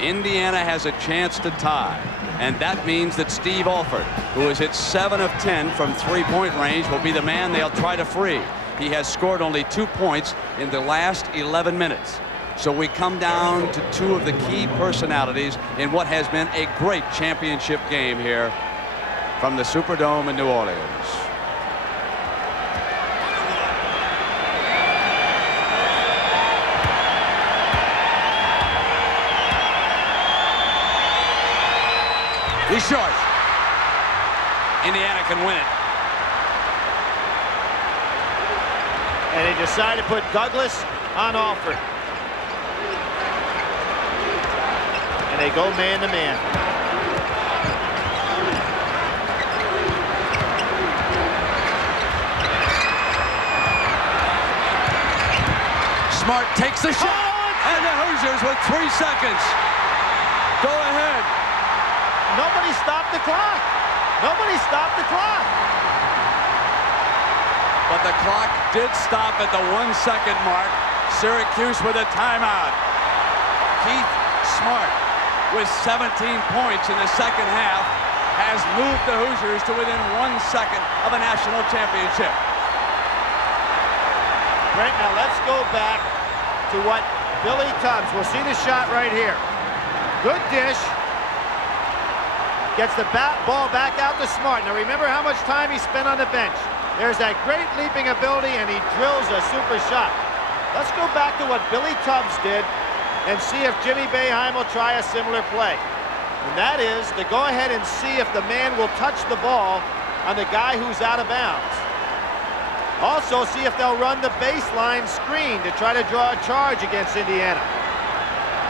Indiana has a chance to tie. And that means that Steve Alford, who has hit 7 of 10 from 3-point range, will be the man they'll try to free. He has scored only 2 points in the last 11 minutes. So we come down to 2 of the key personalities in what has been a great championship game here from the Superdome in New Orleans. He's short. Indiana can win it. And they decide to put Douglas on Alford. And they go man-to-man. Smart takes the shot. And the Hoosiers with 3 seconds. Go ahead. Nobody stopped the clock. Nobody stopped the clock. But the clock did stop at the 1-second mark. Syracuse with a timeout. Keith Smart, with 17 points in the second half, has moved the Hoosiers to within 1 second of a national championship. Right now, let's go back to what Billy Tubbs, we'll see the shot right here. Good dish. Gets the ball back out to Smart. Now remember how much time he spent on the bench. There's that great leaping ability, and he drills a super shot. Let's go back to what Billy Tubbs did and see if Jimmy Boeheim will try a similar play. And that is to go ahead and see if the man will touch the ball on the guy who's out of bounds. Also, see if they'll run the baseline screen to try to draw a charge against Indiana.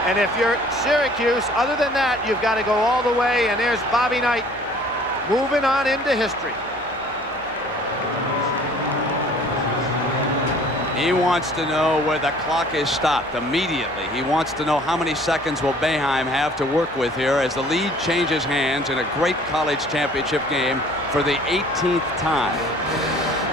And if you're Syracuse, other than that, you've got to go all the way, and there's Bobby Knight moving on into history. He wants to know where the clock is stopped immediately. He wants to know how many seconds will Boeheim have to work with here as the lead changes hands in a great college championship game for the 18th time.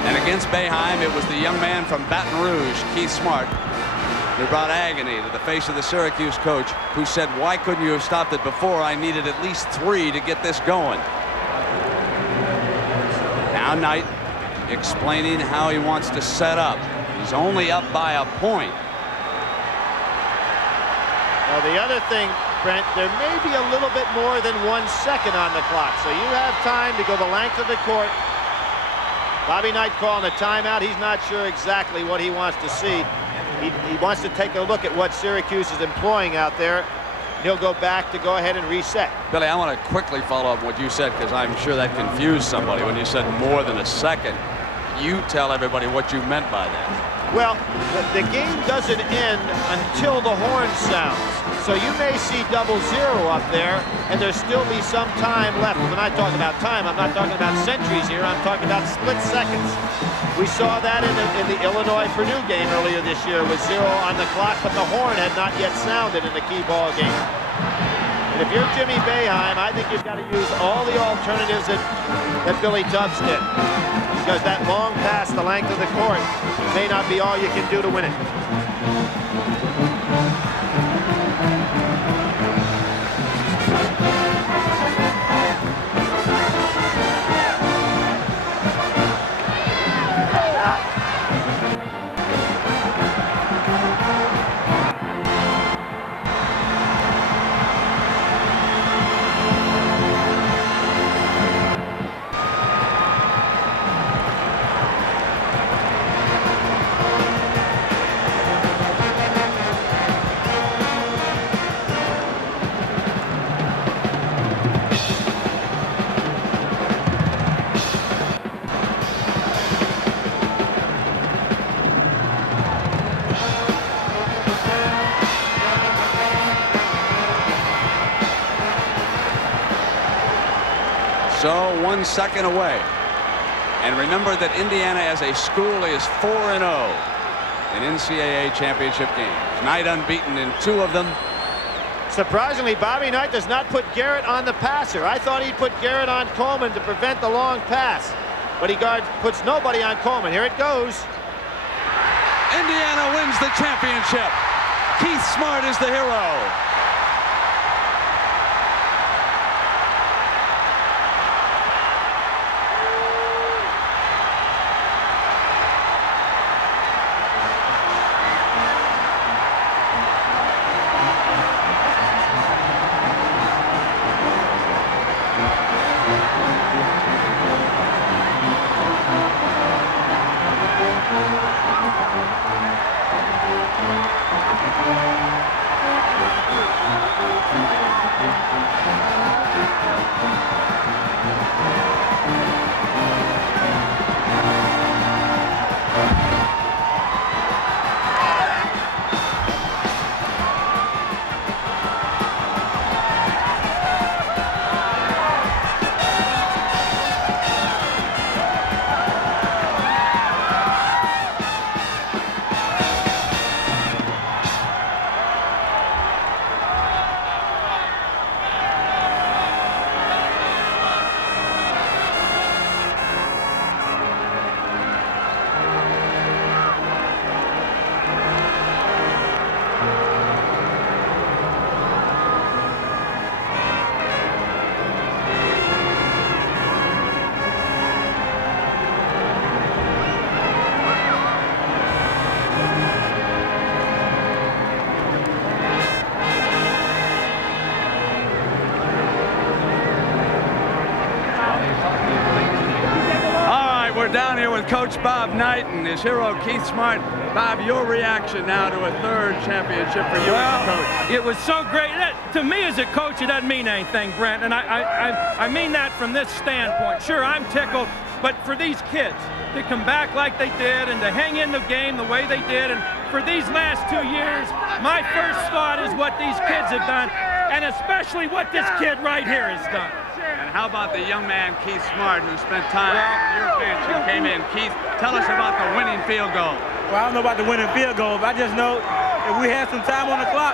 And against Boeheim, it was the young man from Baton Rouge, Keith Smart, who brought agony to the face of the Syracuse coach, who said, "Why couldn't you have stopped it before? I needed at least 3 to get this going." Now Knight explaining how he wants to set up. He's only up by a point. Well, the other thing, Brent, there may be a little bit more than 1 second on the clock, so you have time to go the length of the court. Bobby Knight calling a timeout. He's not sure exactly what he wants to see. He wants to take a look at what Syracuse is employing out there. He'll go back to go ahead and reset. Billy, I want to quickly follow up what you said, because I'm sure that confused somebody when you said more than a second. You tell everybody what you meant by that. Well, the game doesn't end until the horn sounds. So you may see 0-0 up there, and there still be some time left. When I talk about time, I'm not talking about centuries here. I'm talking about split seconds. We saw that in the Illinois-Purdue game earlier this year with 0 on the clock, but the horn had not yet sounded in the key ball game. And if you're Jimmy Boeheim, I think you've got to use all the alternatives that Billy Tubbs did. Because that long pass the length of the court may not be all you can do to win it. So 1 second away. And remember that Indiana as a school is 4-0 in NCAA championship games. Knight unbeaten in 2 of them. Surprisingly, Bobby Knight does not put Garrett on the passer. I thought he'd put Garrett on Coleman to prevent the long pass. But he puts nobody on Coleman. Here it goes. Indiana wins the championship. Keith Smart is the hero. Down here with Coach Bob Knight and his hero Keith Smart. Bob, your reaction now to a 3rd championship for you as a coach. It was so great. To me as a coach, it doesn't mean anything, Brent, and I mean that from this standpoint. Sure, I'm tickled, but for these kids to come back like they did and to hang in the game the way they did, and for these last 2 years, my first thought is what these kids have done, and especially what this kid right here has done. And how about the young man, Keith Smart, who spent time on your bench and came in? Keith, tell us about the winning field goal. Well, I don't know about the winning field goal, but I just know if we had some time on the clock,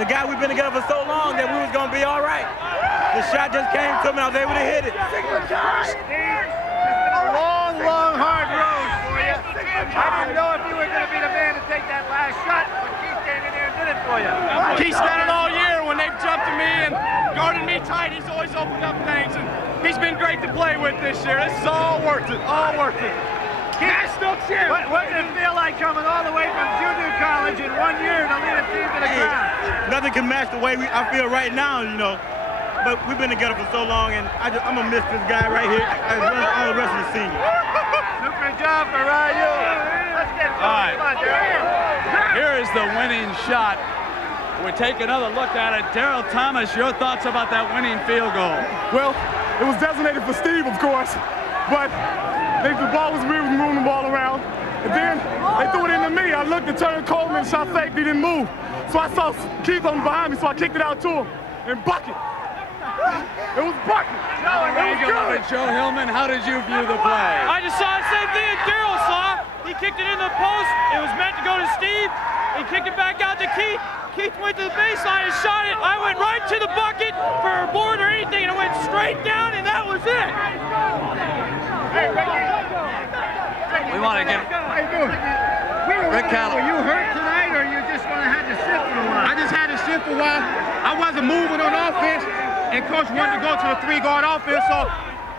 the guy we've been together for so long, that we was going to be all right. The shot just came to me, I was able to hit it. A long, long, hard road for you. I didn't know if you were going to be the man to take that last shot, but Keith came in there and did it for you. Keith's done it all year. When they've jumped to me and guarded me tight, he's always opened up things, and he's been great to play with this year. This is all worth it, all worth it. What did it feel like coming all the way from junior college in 1 year to lead a team to the ground? Nothing can match the way I feel right now, you know. But we've been together for so long, and I'm going to miss this guy right here, as well as all the rest of the seniors. Super job for Ryu. Let's get All right. Here is the winning shot. We take another look at it. Darryl Thomas, your thoughts about that winning field goal? Well, it was designated for Steve, of course, but the ball was moving the ball around. And then they threw it into me. I looked and turned Coleman, shot fake, he didn't move. So I saw Keith on behind me, so I kicked it out to him and bucket. It was bucket. It was good. Joe Hillman, how did you view the play? I just saw the same thing that Darryl saw. He kicked it in the post. It was meant to go to Steve. He kicked it back out to Keith. Keith went to the baseline and shot it. I went right to the bucket for a board or anything, and it went straight down, and that was it. We want to get How you doing? Rick Callum. Were you hurt tonight, or you just going to have to sit for a while? I just had to sit for a while. I wasn't moving on offense, and Coach wanted to go to the three-guard offense, so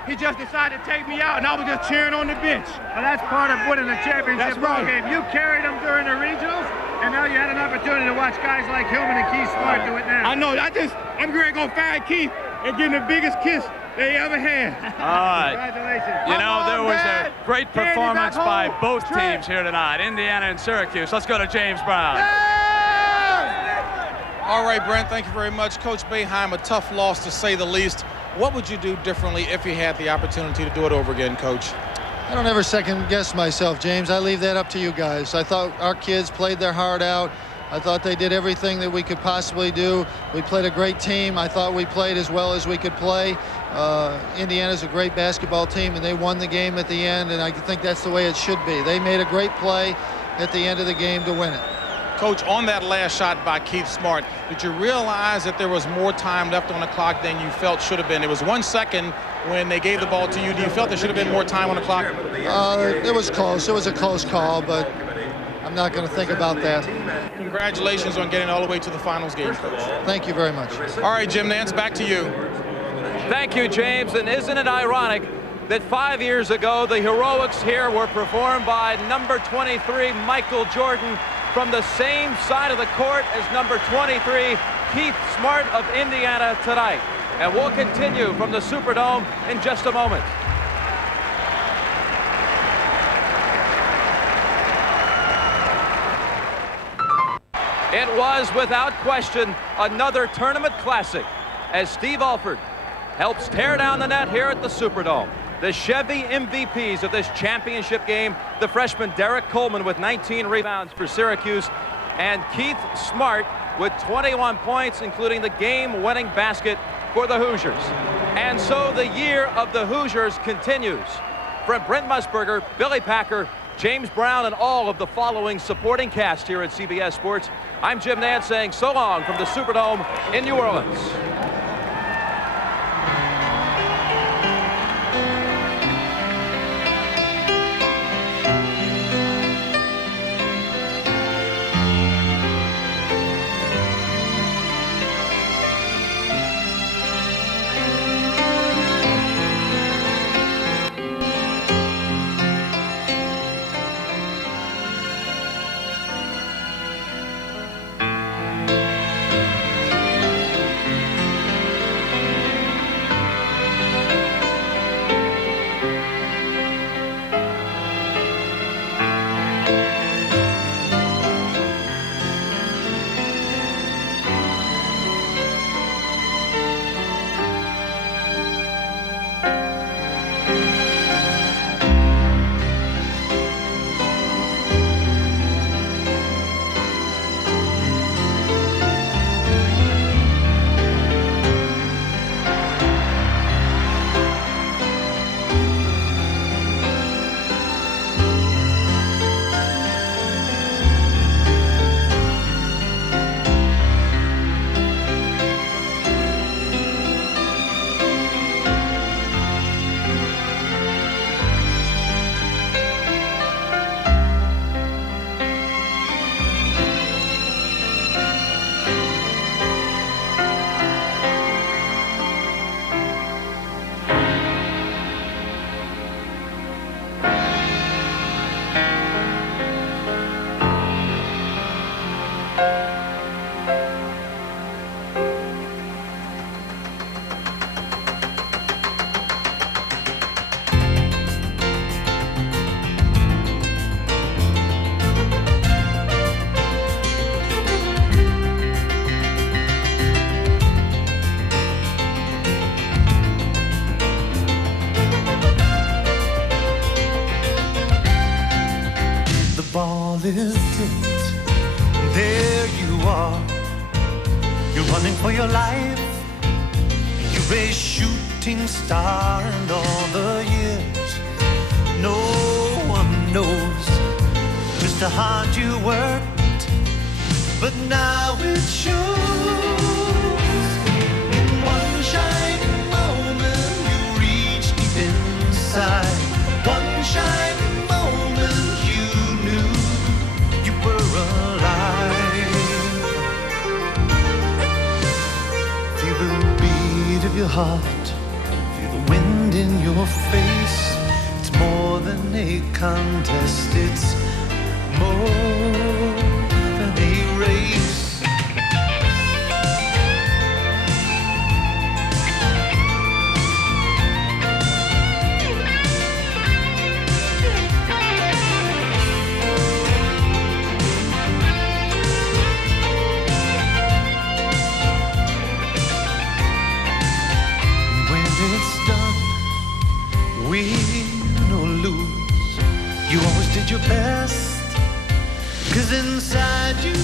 he just decided to take me out, and I was just cheering on the bench. Well, that's part of winning the championship That's right. ball game. You carried them during the regionals, and now you had an opportunity to watch guys like Hillman and Keith Smart do it now. I know. I'm going to go find Keith and give him the biggest kiss they ever had. All right. Congratulations. You know, there was a great performance by both teams here tonight, Indiana and Syracuse. Let's go to James Brown. All right, Brent, thank you very much. Coach Boeheim, a tough loss to say the least. What would you do differently if you had the opportunity to do it over again, Coach? I don't ever second guess myself, James. I leave that up to you guys. I thought our kids played their heart out. I thought they did everything that we could possibly do. We played a great team. I thought we played as well as we could play. Indiana's a great basketball team, and they won the game at the end, and I think that's the way it should be. They made a great play at the end of the game to win it. Coach, on that last shot by Keith Smart, did you realize that there was more time left on the clock than you felt should have been? It was 1 second when they gave the ball to you. Do you felt there should have been more time on the clock? It was close. It was a close call, but I'm not going to think about that. Congratulations on getting all the way to the finals game, Coach. Thank you very much. All right, Jim Nance, back to you. Thank you, James. And isn't it ironic that 5 years ago, the heroics here were performed by number 23, Michael Jordan, from the same side of the court as number 23, Keith Smart of Indiana tonight. And we'll continue from the Superdome in just a moment. It was, without question, another tournament classic as Steve Alford helps tear down the net here at the Superdome. The Chevy MVPs of this championship game, the freshman Derrick Coleman with 19 rebounds for Syracuse, and Keith Smart with 21 points, including the game-winning basket for the Hoosiers. And so the year of the Hoosiers continues. From Brent Musburger, Billy Packer, James Brown, and all of the following supporting cast here at CBS Sports, I'm Jim Nance saying so long from the Superdome in New Orleans. for your life. You're a shooting star, and all the years no one knows just how hard you worked, but now it shows. In one shining moment you reach deep inside. One shining moment you knew you were alive. Feel the beat of your heart, feel the wind in your face. It's more than a contest, it's more than a race. Win or lose, you always did your best, 'cause inside you